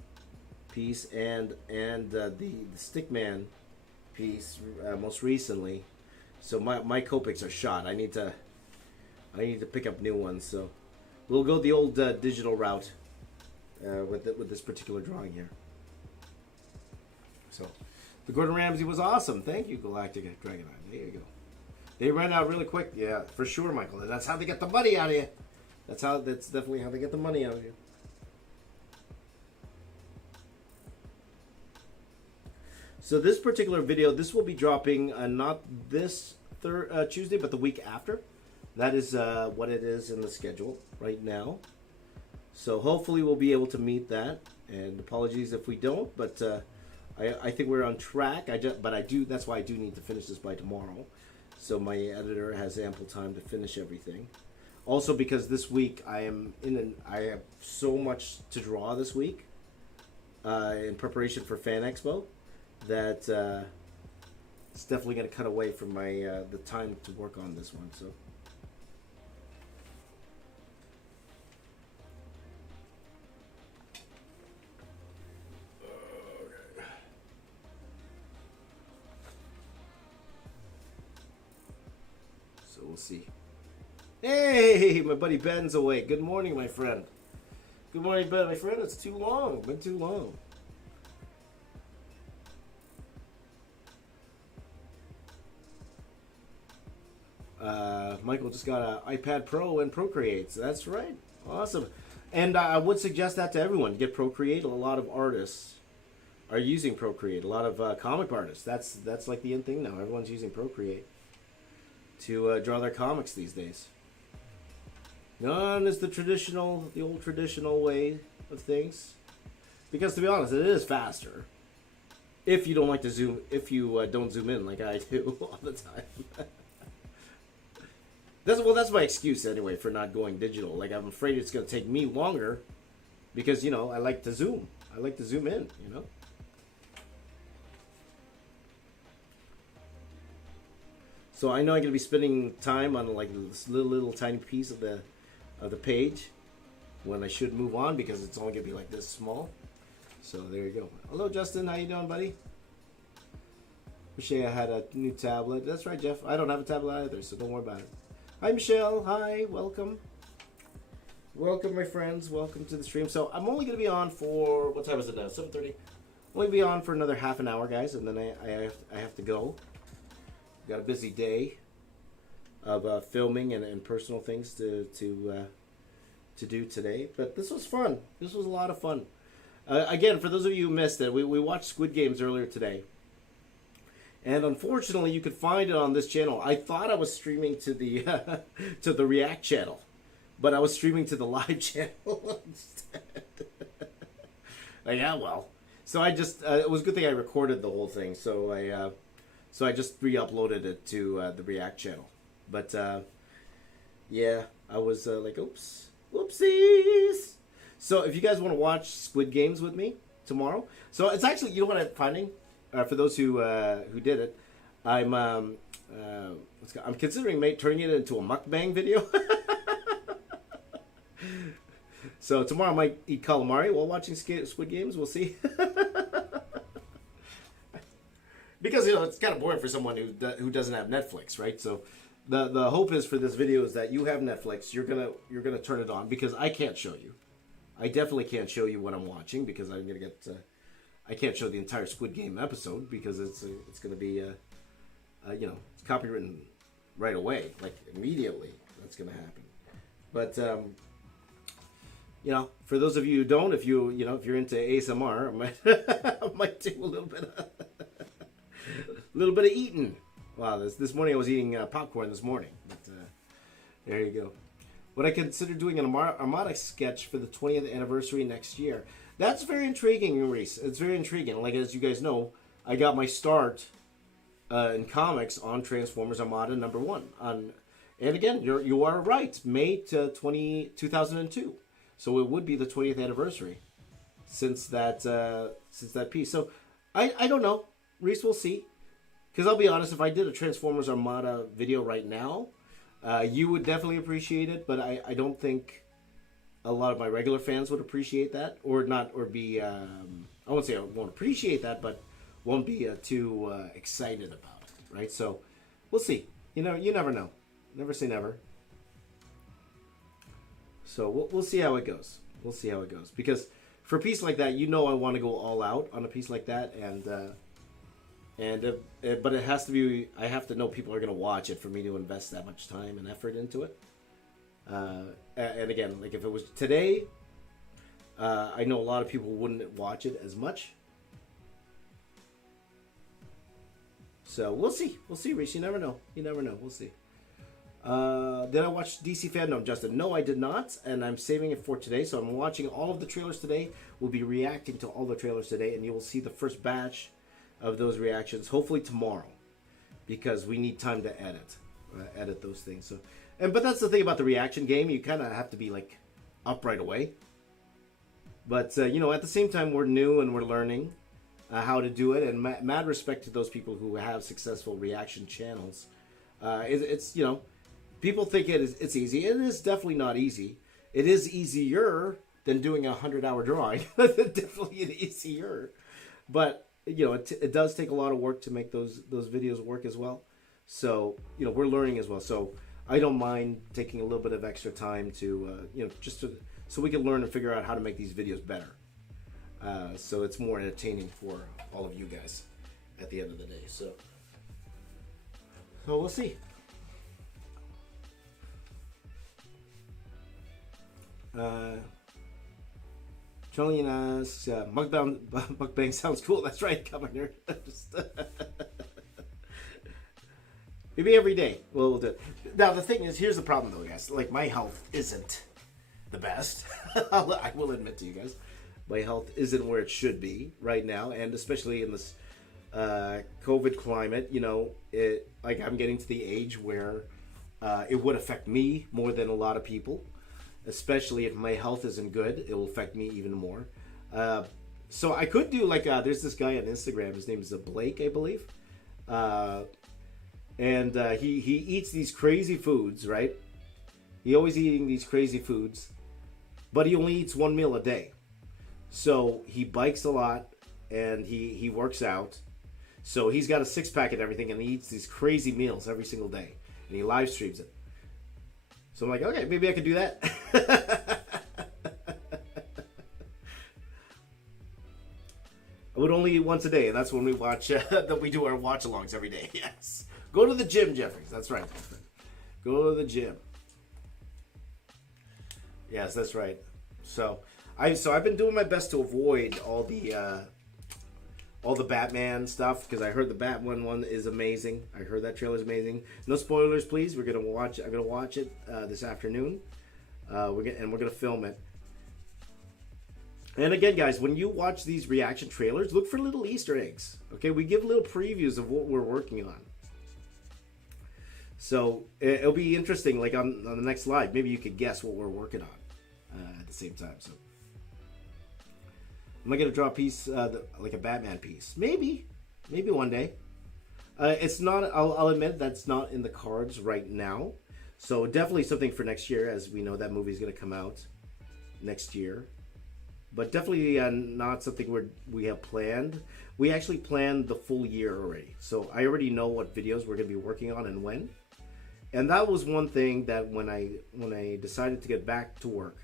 piece and the Stickman piece most recently. So my Copics are shot. I need to pick up new ones. So we'll go the old digital route with this particular drawing here. So the Gordon Ramsay was awesome. Thank you, Galactic Dragon Eye. There you go. They ran out really quick. Yeah, for sure, Michael. And that's how they get the money out of you. That's definitely how they get the money out of you. So this particular video, this will be dropping not this Tuesday, but the week after. That is what it is in the schedule right now. So hopefully we'll be able to meet that. And apologies if we don't, but I think we're on track. That's why I do need to finish this by tomorrow. So my editor has ample time to finish everything. Also because this week I have so much to draw this week in preparation for Fan Expo that it's definitely going to cut away from my the time to work on this one. So. We'll see. Hey, my buddy Ben's awake. Good morning, my friend. Good morning, Ben, my friend. It's too long. Been too long. Michael just got an iPad Pro and Procreate. So that's right. Awesome. And I would suggest that to everyone. Get Procreate. A lot of artists are using Procreate. A lot of comic artists. That's like the in thing now. Everyone's using Procreate to draw their comics these days. None is the old traditional way of things, because to be honest, it is faster. If you don't like to zoom, if you don't zoom in like I do all the time. That's my excuse anyway for not going digital. Like, I'm afraid it's going to take me longer, because I like to zoom. I like to zoom in. So I know I'm going to be spending time on like this little tiny piece of the page when I should move on, because it's only going to be like this small. So there you go. Hello, Justin. How you doing, buddy? Wish I had a new tablet. That's right, Jeff. I don't have a tablet either, so don't worry about it. Hi, Michelle. Hi. Welcome. Welcome, my friends. Welcome to the stream. So I'm only going to be on for, what time is it now? 7:30. I'm only be on for another half an hour, guys, and then I have to go. Got a busy day of filming and personal things to do today. But this was fun. This was a lot of fun. Again, for those of you who missed it, we watched Squid Games earlier today. And unfortunately, you could find it on this channel. I thought I was streaming to the to the React channel, but I was streaming to the live channel instead. Yeah, well. So I just it was a good thing I recorded the whole thing. So I just re-uploaded it to the React channel. But yeah, I was like, oops, whoopsies. So if you guys want to watch Squid Games with me tomorrow, so it's actually, you know what I'm finding? For those who did it, I'm considering turning it into a mukbang video. So tomorrow I might eat calamari while watching Squid Games. We'll see. because it's kind of boring for someone who doesn't have Netflix, right? So the hope is for this video is that you have Netflix. You're gonna turn it on because I can't show you. I definitely can't show you what I'm watching because I'm gonna get. I can't show the entire Squid Game episode because it's gonna be it's copywritten right away, like immediately. That's gonna happen. But for those of you who don't, if you're into ASMR, I might do a little bit of eating. Wow, this morning I was eating popcorn this morning. But there you go. Would I consider doing an Armada sketch for the 20th anniversary next year? That's very intriguing, Reese. It's very intriguing. Like, as you guys know, I got my start in comics on Transformers Armada #1. And again, you are right. May 2002. So it would be the 20th anniversary since that piece. So I don't know. Reese, we'll see. Because I'll be honest, if I did a Transformers Armada video right now, you would definitely appreciate it. But I don't think a lot of my regular fans would appreciate that, or be. I won't say I won't appreciate that, but won't be too excited about it, right? So we'll see. You never know. Never say never. So we'll see how it goes. We'll see how it goes. Because for a piece like that, I want to go all out on a piece like that, but it has to be. I have to know people are going to watch it for me to invest that much time and effort into it. And again, like if it was today, I know a lot of people wouldn't watch it as much. So we'll see. We'll see, Reese. You never know. We'll see. Did I watch DC Fandom, Justin? No, I did not, and I'm saving it for today. So I'm watching all of the trailers today. We'll be reacting to all the trailers today, and you will see the first batch of those reactions hopefully tomorrow, because we need time to edit those things. So, but that's the thing about the reaction game. You kind of have to be like up right away. But at the same time, we're new and we're learning how to do it, and mad respect to those people who have successful reaction channels. It's people think it's easy. It is definitely not easy. It is easier than doing a 100-hour drawing. Definitely easier. But, it does take a lot of work to make those videos work as well. So, we're learning as well. So I don't mind taking a little bit of extra time to, so we can learn and figure out how to make these videos better. So it's more entertaining for all of you guys at the end of the day. So we'll see. Charlene asks, mukbang sounds cool. That's right, come on here. Maybe every day we'll do it. Now the thing is, here's the problem though, guys. Like, my health isn't the best. I will admit to you guys, my health isn't where it should be right now, and especially in this COVID climate. I'm getting to the age where it would affect me more than a lot of people. Especially if my health isn't good, it will affect me even more. So I could do there's this guy on Instagram. His name is Blake, I believe, and he eats these crazy foods, right? He always eating these crazy foods, but he only eats one meal a day. So he bikes a lot and he works out. So he's got a 6-pack and everything, and he eats these crazy meals every single day, and he live streams it. So I'm like, okay, maybe I could do that. I would only eat once a day, and that's when we watch. That we do our watch-alongs every day. Yes, go to the gym, Jeffries. That's right. Go to the gym. Yes, that's right. So I've been doing my best to avoid all the Batman stuff, because I heard the Batman one is amazing. I heard that trailer is amazing. No spoilers, please. I'm gonna watch it this afternoon. We're gonna film it. And again, guys, when you watch these reaction trailers, look for little Easter eggs. Okay, we give little previews of what we're working on. So it'll be interesting. Like on the next live, maybe you could guess what we're working on at the same time. So. Am I going to draw a piece, like a Batman piece? Maybe one day. It's not, I'll admit that's not in the cards right now. So definitely something for next year, as we know that movie is going to come out next year. but definitely not something we have planned. We actually planned the full year already, so I already know what videos we're going to be working on and when. And that was one thing that when I decided to get back to work,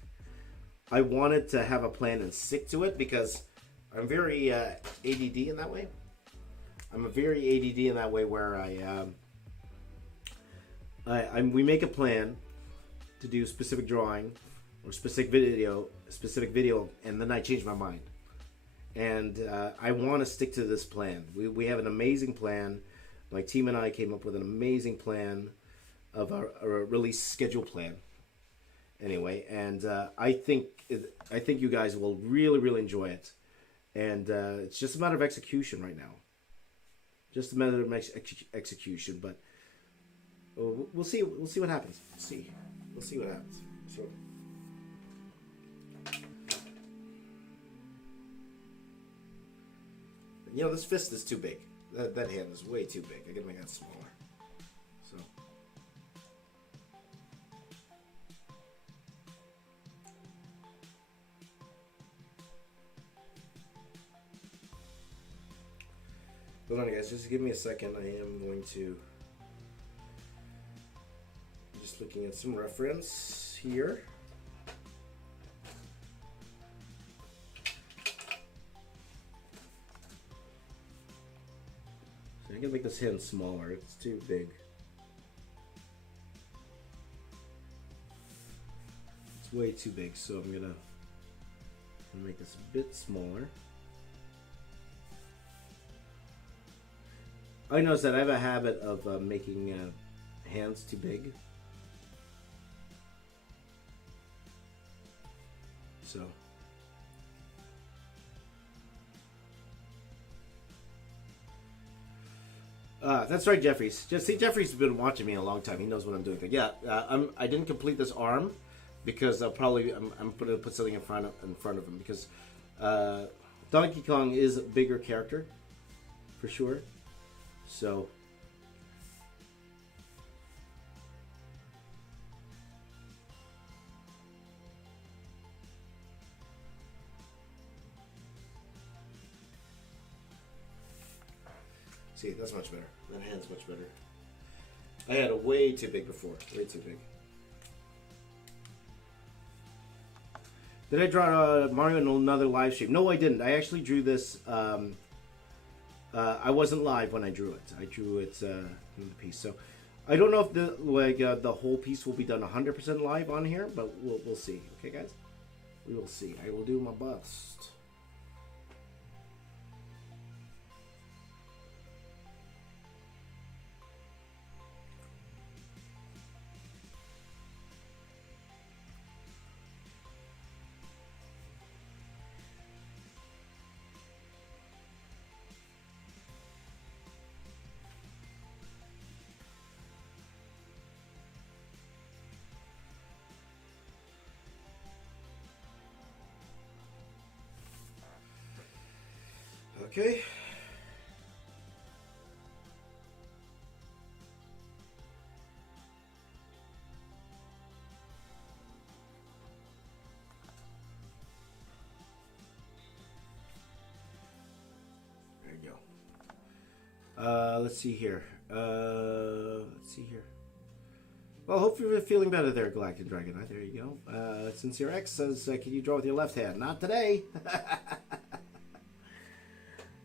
I wanted to have a plan and stick to it, because I'm very ADD in that way. I'm a very ADD in that way where we make a plan to do specific drawing or specific video, and then I change my mind. And I want to stick to this plan. We have an amazing plan. My team and I came up with an amazing plan of a release schedule plan. Anyway, and I think you guys will really enjoy it. And it's just a matter of execution right now. Just a matter of execution, but we'll see. We'll see what happens. We'll see what happens. So. You know, this fist is too big. That hand is way too big. I gotta make that smaller. So. Hold on, guys. Just give me a second. I am going to. I'm just looking at some reference here. I'm gonna make this hand smaller. It's too big. It's way too big, so I'm gonna make this a bit smaller. I noticed that I have a habit of making hands too big. So. That's right, Jeffries. Jeffries has been watching me a long time. He knows what I'm doing. But yeah, I didn't complete this arm because I'm going to put something in front of him, because Donkey Kong is a bigger character for sure. So. See, that's much better. That hand's much better. I had it way too big before. Way too big. Did I draw Mario in another live stream? No, I didn't. I actually drew this. I wasn't live when I drew it. I drew it in the piece. So I don't know if the whole piece will be done 100% live on here, but we'll see. Okay, guys? We will see. I will do my best. Okay. There you go. Let's see here. Well, hope you're feeling better there, Galactic Dragon. There you go. Sincere X says, can you draw with your left hand? Not today.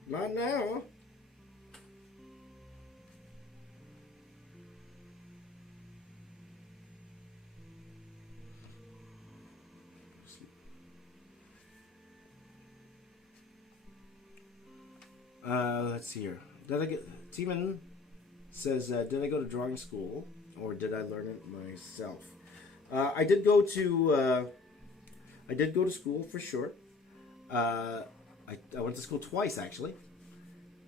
Not now. Let's see here. Teeman says, did I go to drawing school or did I learn it myself? I did go to school for sure. I went to school twice, actually.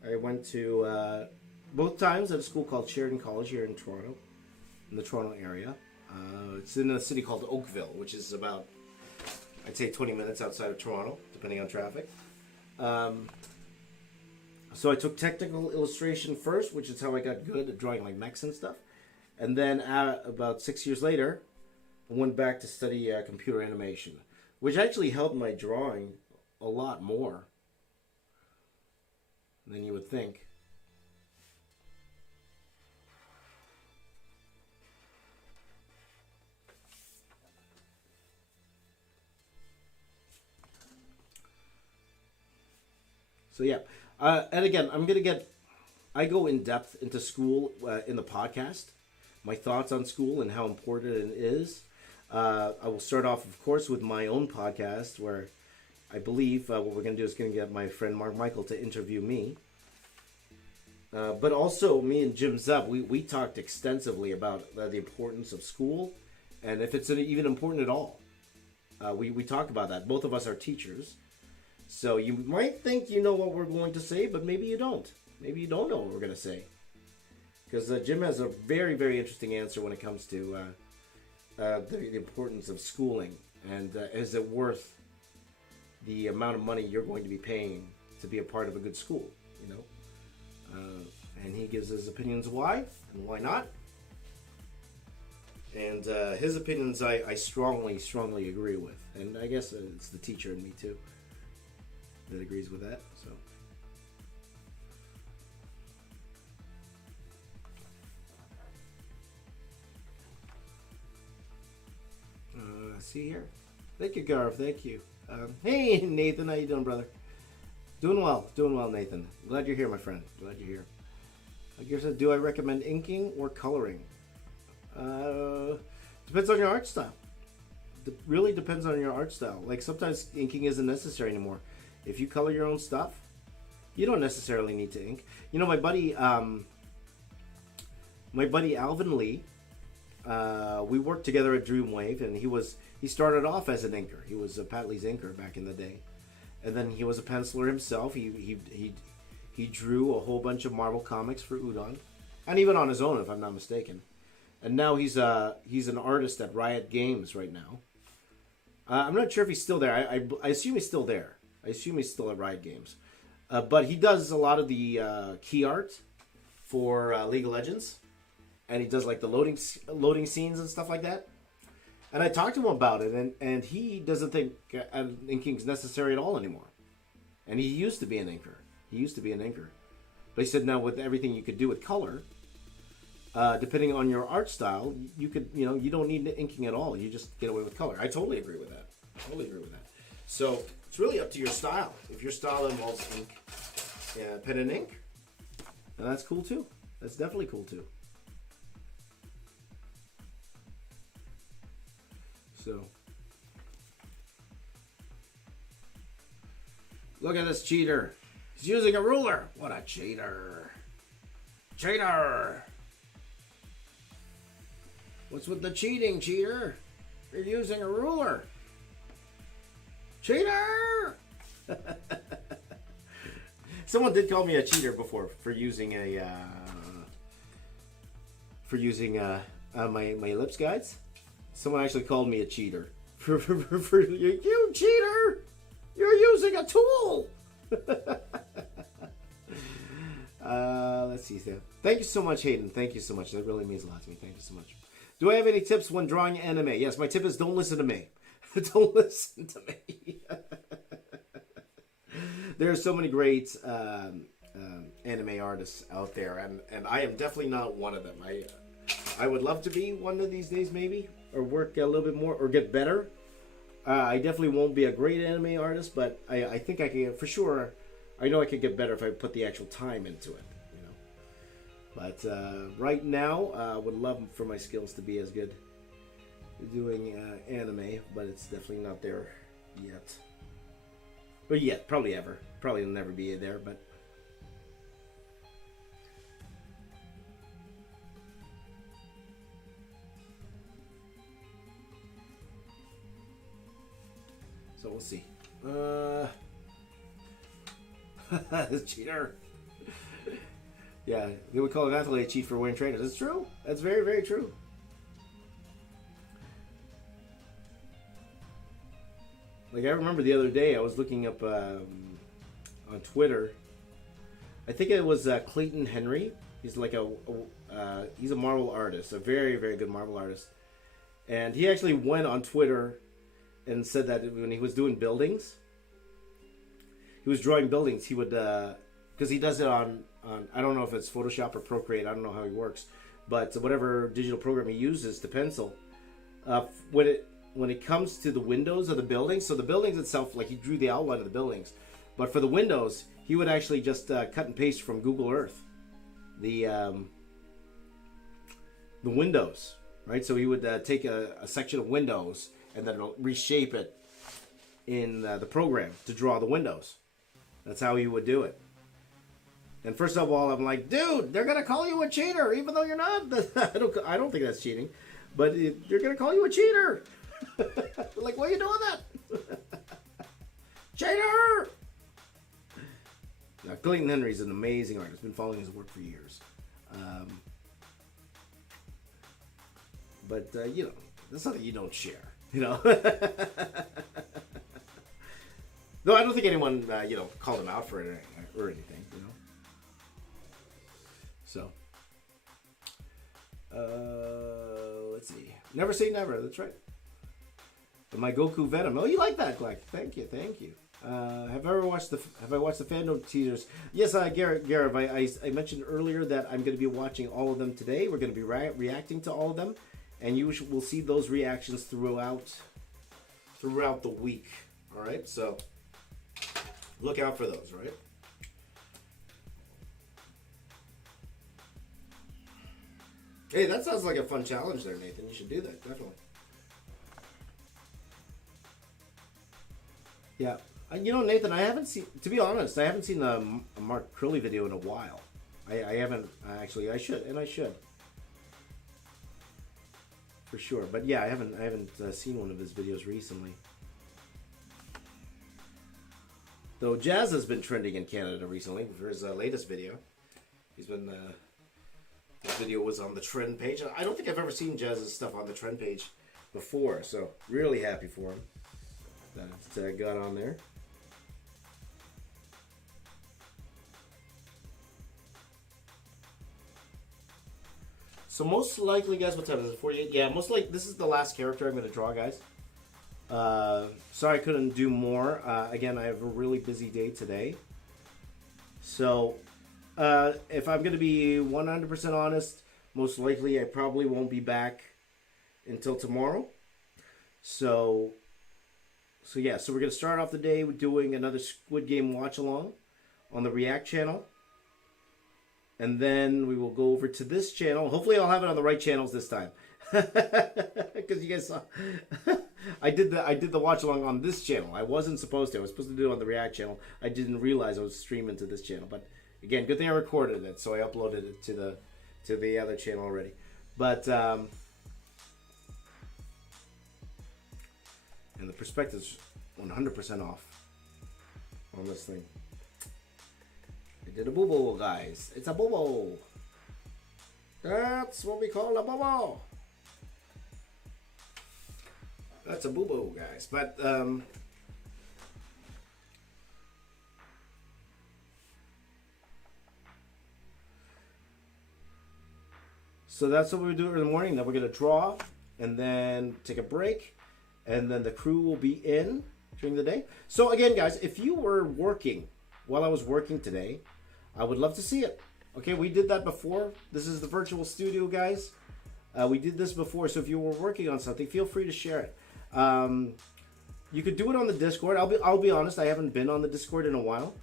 I went to both times at a school called Sheridan College here in Toronto, in the Toronto area. It's in a city called Oakville, which is about, I'd say, 20 minutes outside of Toronto, depending on traffic. So I took technical illustration first, which is how I got good at drawing like mechs and stuff. And then about 6 years later, I went back to study computer animation, which actually helped my drawing a lot more than you would think. So yeah, and again, I go in depth into school in the podcast, my thoughts on school and how important it is. I will start off, of course, with my own podcast where I believe what we're going to do is going to get my friend Mark Michael to interview me. But also, me and Jim Zub, we talked extensively about the importance of school and if it's even important at all. We talk about that. Both of us are teachers. So you might think you know what we're going to say, but maybe you don't. Maybe you don't know what we're going to say. Because Jim has a very, very interesting answer when it comes to the importance of schooling. And is it worth the amount of money you're going to be paying to be a part of a good school, you know? And he gives his opinions why and why not. And his opinions I strongly, strongly agree with. And I guess it's the teacher in me too that agrees with that. So see here. Thank you, Garv. Thank you. Hey, Nathan. How you doing, brother? Doing well, Nathan. Glad you're here, my friend. Glad you're here. Like you said, do I recommend inking or coloring? Depends on your art style. Really depends on your art style. Like sometimes inking isn't necessary anymore. If you color your own stuff, you don't necessarily need to ink. You know, my buddy Alvin Lee, we worked together at Dreamwave, and he started off as an inker. He was a Pat Lee's inker back in the day, and then he was a penciler himself. He drew a whole bunch of Marvel comics for Udon, and even on his own, if I'm not mistaken. And now he's an artist at Riot Games right now. I'm not sure if he's still there. I assume he's still there. I assume he's still at Riot Games. But he does a lot of the key art for League of Legends. And he does like the loading scenes and stuff like that. And I talked to him about it, and he doesn't think inking's necessary at all anymore. And he used to be an inker. But he said now with everything you could do with color, depending on your art style, you don't need inking at all. You just get away with color. I totally agree with that. So it's really up to your style. If your style involves ink, pen and ink, then that's cool too. That's definitely cool too. So look at this cheater. He's using a ruler. What a cheater. Cheater. What's with the cheating, cheater? You're using a ruler. Cheater! Someone did call me a cheater before for using my ellipse guides. Someone actually called me a cheater. For you cheater! You're using a tool! Let's see. Thank you so much, Hayden. Thank you so much. That really means a lot to me. Thank you so much. Do I have any tips when drawing anime? Yes, my tip is don't listen to me. Don't listen to me. There are so many great anime artists out there, and I am definitely not one of them. I would love to be one of these days, maybe, or work a little bit more, or get better. I definitely won't be a great anime artist, but I think I can, for sure. I know I could get better if I put the actual time into it. But right now, I would love for my skills to be as good doing anime, but it's definitely not there yet. Or yet, probably ever. Probably will never be there, but... So we'll see. This cheater. Yeah, they would call an athlete a cheat for wearing trainers. It's true. That's very, very true. Like, I remember the other day, I was looking up on Twitter. I think it was Clayton Henry. He's like he's a Marvel artist, a very, very good Marvel artist. And he actually went on Twitter and said that when he was doing buildings, he was drawing buildings, he would because he does it on I don't know if it's Photoshop or Procreate. I don't know how he works, but whatever digital program he uses to pencil, when it comes to the windows of the buildings, so the buildings itself, like he drew the outline of the buildings, but for the windows, he would actually just cut and paste from Google Earth the windows, right? So he would take a section of windows and then reshape it in the program to draw the windows. That's how he would do it. And first of all, I'm like, dude, they're gonna call you a cheater, even though you're not. I don't think that's cheating, but they're gonna call you a cheater. Like, why are you doing that? Cheater! Now, Clayton Henry's an amazing artist. Been following his work for years. But you know, that's something you don't share. You know. Though I don't think anyone called him out for it or anything. You know. So, let's see. Never say never. That's right. And my Goku Venom. Oh, you like that, Gleck? Thank you. Have I watched the fandom teasers? Yes, Garrett, I mentioned earlier that I'm going to be watching all of them today. We're going to be reacting to all of them, and you will see those reactions throughout the week. All right, so look out for those. Right. Hey, that sounds like a fun challenge there, Nathan. You should do that, definitely. Yeah. You know, Nathan, I haven't seen, to be honest, I haven't seen a Mark Curley video in a while. I haven't, actually, I should. For sure. But yeah, I haven't seen one of his videos recently. Though Jazz has been trending in Canada recently for his latest video. He's been, this video was on the trend page. I don't think I've ever seen Jazz's stuff on the trend page before, so really happy for him that it got on there. So most likely, guys, what time is it? 48? Yeah, most likely this is the last character I'm going to draw, guys. Sorry I couldn't do more. Again, I have a really busy day today. So, if I'm going to be 100% honest, most likely I probably won't be back until tomorrow. So yeah, so we're going to start off the day with doing another Squid Game watch-along on the React channel. And then we will go over to this channel. Hopefully I'll have it on the right channels this time. Because you guys saw, I did the watch-along on this channel. I wasn't supposed to. I was supposed to do it on the React channel. I didn't realize I was streaming to this channel. But again, good thing I recorded it, so I uploaded it to the other channel already. But and the perspective's 100% off on this thing. I did a boo-boo, guys. It's a boo-boo. That's what we call a boo-boo. That's a boo-boo, guys. But so that's what we do in the morning. Then we're gonna draw, and then take a break, and then the crew will be in during the day. So again, guys, if you were working while I was working today, I would love to see it. Okay, we did that before. This is the virtual studio, guys. We did this before, so if you were working on something, feel free to share it. You could do it on the Discord. I'll be honest, I haven't been on the Discord in a while,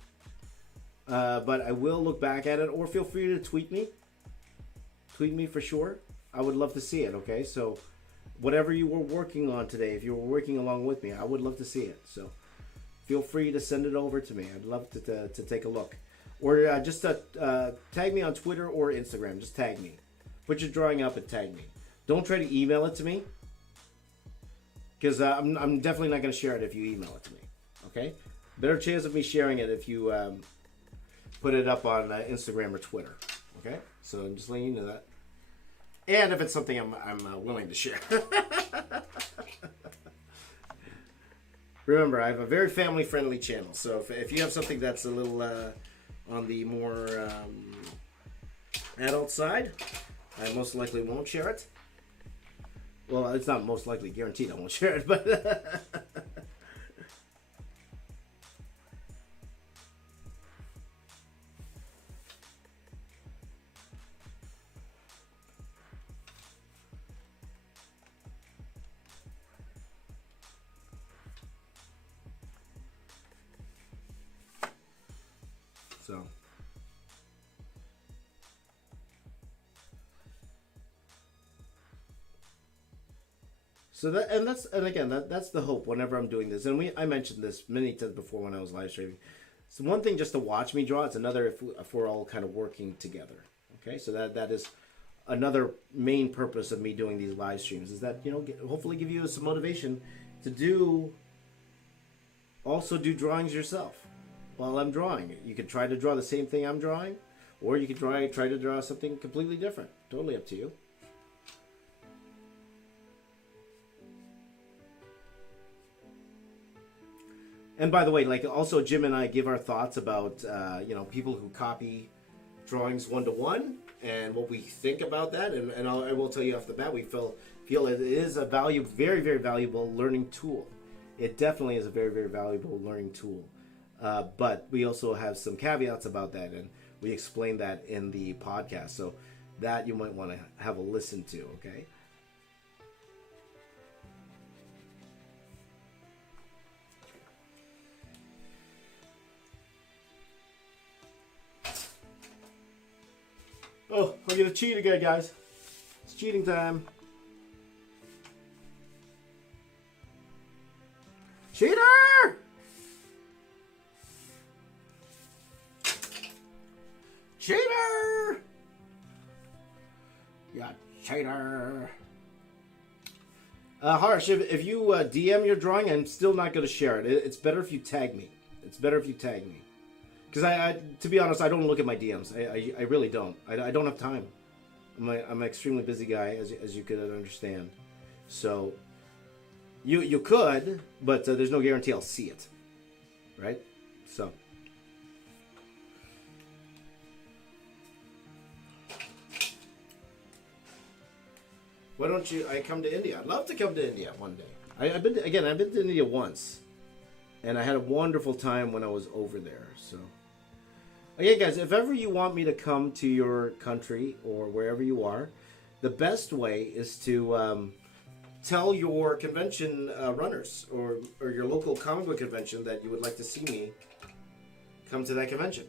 but I will look back at it. Or feel free to tweet me. Tweet me for sure. I would love to see it. Okay, so whatever you were working on today, if you were working along with me, I would love to see it. So feel free to send it over to me. I'd love to take a look. Or just tag me on Twitter or Instagram. Just tag me. Put your drawing up and tag me. Don't try to email it to me, because I'm definitely not going to share it if you email it to me. Okay? Better chance of me sharing it if you put it up on Instagram or Twitter. Okay? So I'm just letting you know that. And if it's something I'm willing to share. Remember, I have a very family-friendly channel. So if you have something that's a little on the more adult side, I most likely won't share it. Well, it's not most likely, guaranteed I won't share it, but So that's the hope whenever I'm doing this. And I mentioned this many times before when I was live streaming. It's one thing just to watch me draw. It's another if we're all kind of working together. Okay, so that is another main purpose of me doing these live streams, is that, hopefully give you some motivation to also do drawings yourself while I'm drawing. You could try to draw the same thing I'm drawing, or you could try to draw something completely different. Totally up to you. And by the way, also Jim and I give our thoughts about people who copy drawings one-to-one and what we think about that. And I will tell you off the bat, we feel it is a very, very valuable learning tool. It definitely is a very, very valuable learning tool. But we also have some caveats about that, and we explain that in the podcast. So that you might want to have a listen to, okay? Oh, I'm gonna cheat again, guys. It's cheating time. Cheater! Cheater! Yeah, cheater. Harsh, if you DM your drawing, I'm still not going to share it. It's better if you tag me. Because I to be honest, I don't look at my DMs. I really don't. I don't have time. I'm an extremely busy guy, as you could understand. So you could, but there's no guarantee I'll see it. Right? So. Why don't I come to India? I'd love to come to India one day. I've been to India once, and I had a wonderful time when I was over there. So, again, guys, if ever you want me to come to your country or wherever you are, the best way is to tell your convention runners or your local comic book convention that you would like to see me come to that convention,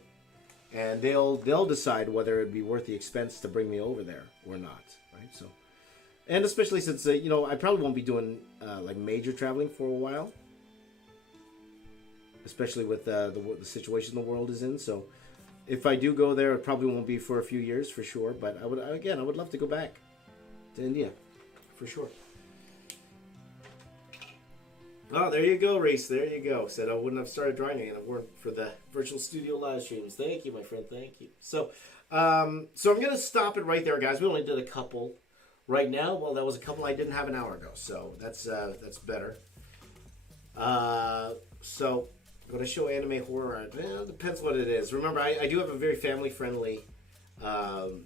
and they'll decide whether it'd be worth the expense to bring me over there or not. Right? So. And especially since, I probably won't be doing major traveling for a while. Especially with the situation the world is in. So if I do go there, it probably won't be for a few years for sure. But I would love to go back to India for sure. Oh, there you go, Reese. There you go. Said I wouldn't have started drawing again if it weren't for the virtual studio live streams. Thank you, my friend. Thank you. So I'm going to stop it right there, guys. We only did a couple. Right now, well, that was a couple I didn't have an hour ago, so that's better. So I'm going to show anime horror art. It depends what it is. Remember, I do have a very family-friendly, or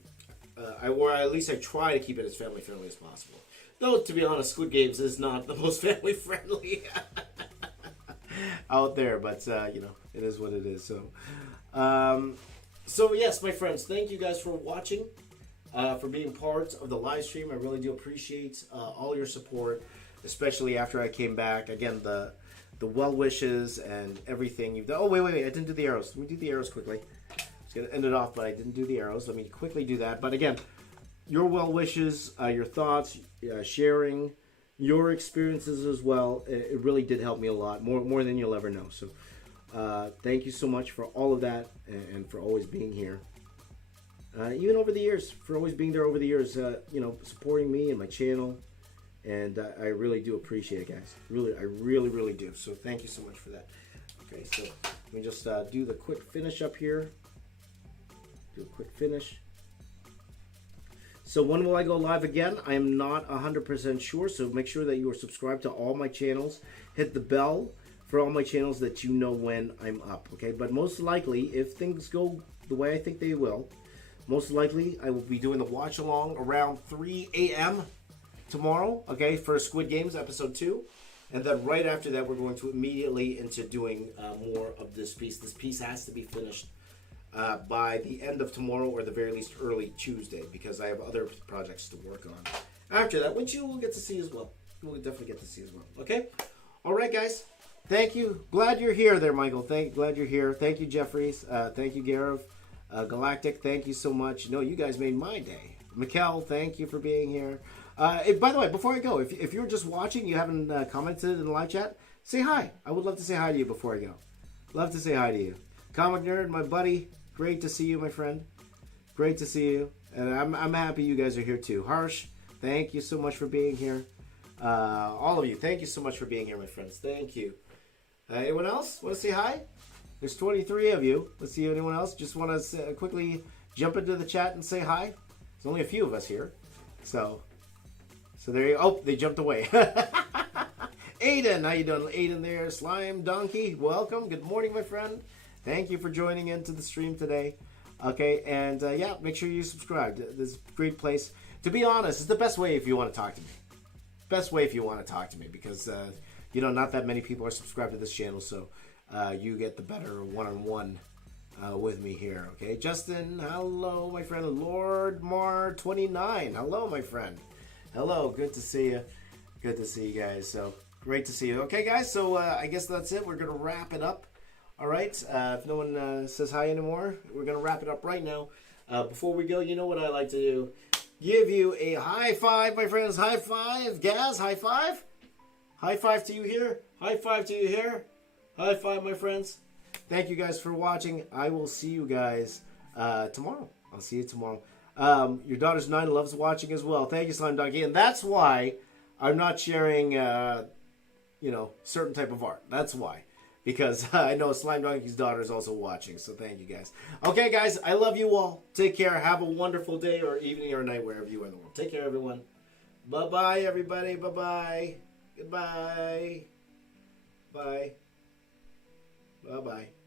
at least I try to keep it as family-friendly as possible. Though, to be honest, Squid Games is not the most family-friendly out there, but, it is what it is. So yes, my friends, thank you guys for watching. For being part of the live stream. I really do appreciate all your support, especially after I came back. Again, the well wishes and everything you've done. Oh, wait, I didn't do the arrows. Let me do the arrows quickly. I was going to end it off, but I didn't do the arrows. Let me quickly do that. But again, your well wishes, your thoughts, sharing your experiences as well, it really did help me a lot, more than you'll ever know. So thank you so much for all of that and for always being here. Even over the years, for always being there over the years, supporting me and my channel, and I really do appreciate it, guys. I really do. So thank you so much for that. Okay, so let me just do the quick finish up here. Do a quick finish. So when will I go live again? I am not 100% sure, so make sure that you are subscribed to all my channels. Hit the bell for all my channels that you know when I'm up, okay? But most likely, if things go the way I think they will, most likely, I will be doing the watch along around 3 a.m. tomorrow, okay, for Squid Games episode 2. And then right after that, we're going to immediately into doing more of this piece. This piece has to be finished by the end of tomorrow or the very least early Tuesday, because I have other projects to work on after that, which you will get to see as well. You will definitely get to see as well, okay? All right, guys. Thank you. Glad you're here there, Michael. Glad you're here. Thank you, Jeffries. Thank you, Garev. Galactic, thank you so much. No, you guys made my day. Mikkel, thank you for being here. By the way, before I go, if you're just watching, you haven't commented in the live chat, say hi. I would love to say hi to you before I go. Love to say hi to you. Comic Nerd, my buddy, great to see you, my friend. Great to see you. And I'm happy you guys are here too. Harsh, thank you so much for being here. All of you, thank you so much for being here, my friends. Thank you. Anyone else want to say hi? There's 23 of you. Let's see, anyone else just want to quickly jump into the chat and say hi? There's only a few of us here. So there you go. Oh, they jumped away. Aiden, how you doing? Aiden there. Slime Donkey, welcome. Good morning, my friend. Thank you for joining into the stream today. Okay, and yeah, make sure you subscribe. This is a great place. To be honest, it's the best way if you want to talk to me. Best way if you want to talk to me because, not that many people are subscribed to this channel, so you get the better one-on-one with me here. Okay, Justin, hello, my friend. Lord Mar 29, hello, my friend. Hello, good to see you. Good to see you guys. So great to see you. Okay, guys. So I guess that's it. We're gonna wrap it up. All right. If no one says hi anymore, we're gonna wrap it up right now. Before we go, you know what I like to do? Give you a high five, my friends. High five, Gaz. High five. High five to you here. High five to you here. High five, my friends. Thank you guys for watching. I will see you guys tomorrow. I'll see you tomorrow. Your daughter's 9 loves watching as well. Thank you, Slime Donkey. And that's why I'm not sharing, certain type of art. That's why. Because I know Slime Donkey's daughter is also watching. So thank you, guys. Okay, guys. I love you all. Take care. Have a wonderful day or evening or night wherever you are in the world. Take care, everyone. Bye-bye, everybody. Bye-bye. Goodbye. Bye. Bye-bye.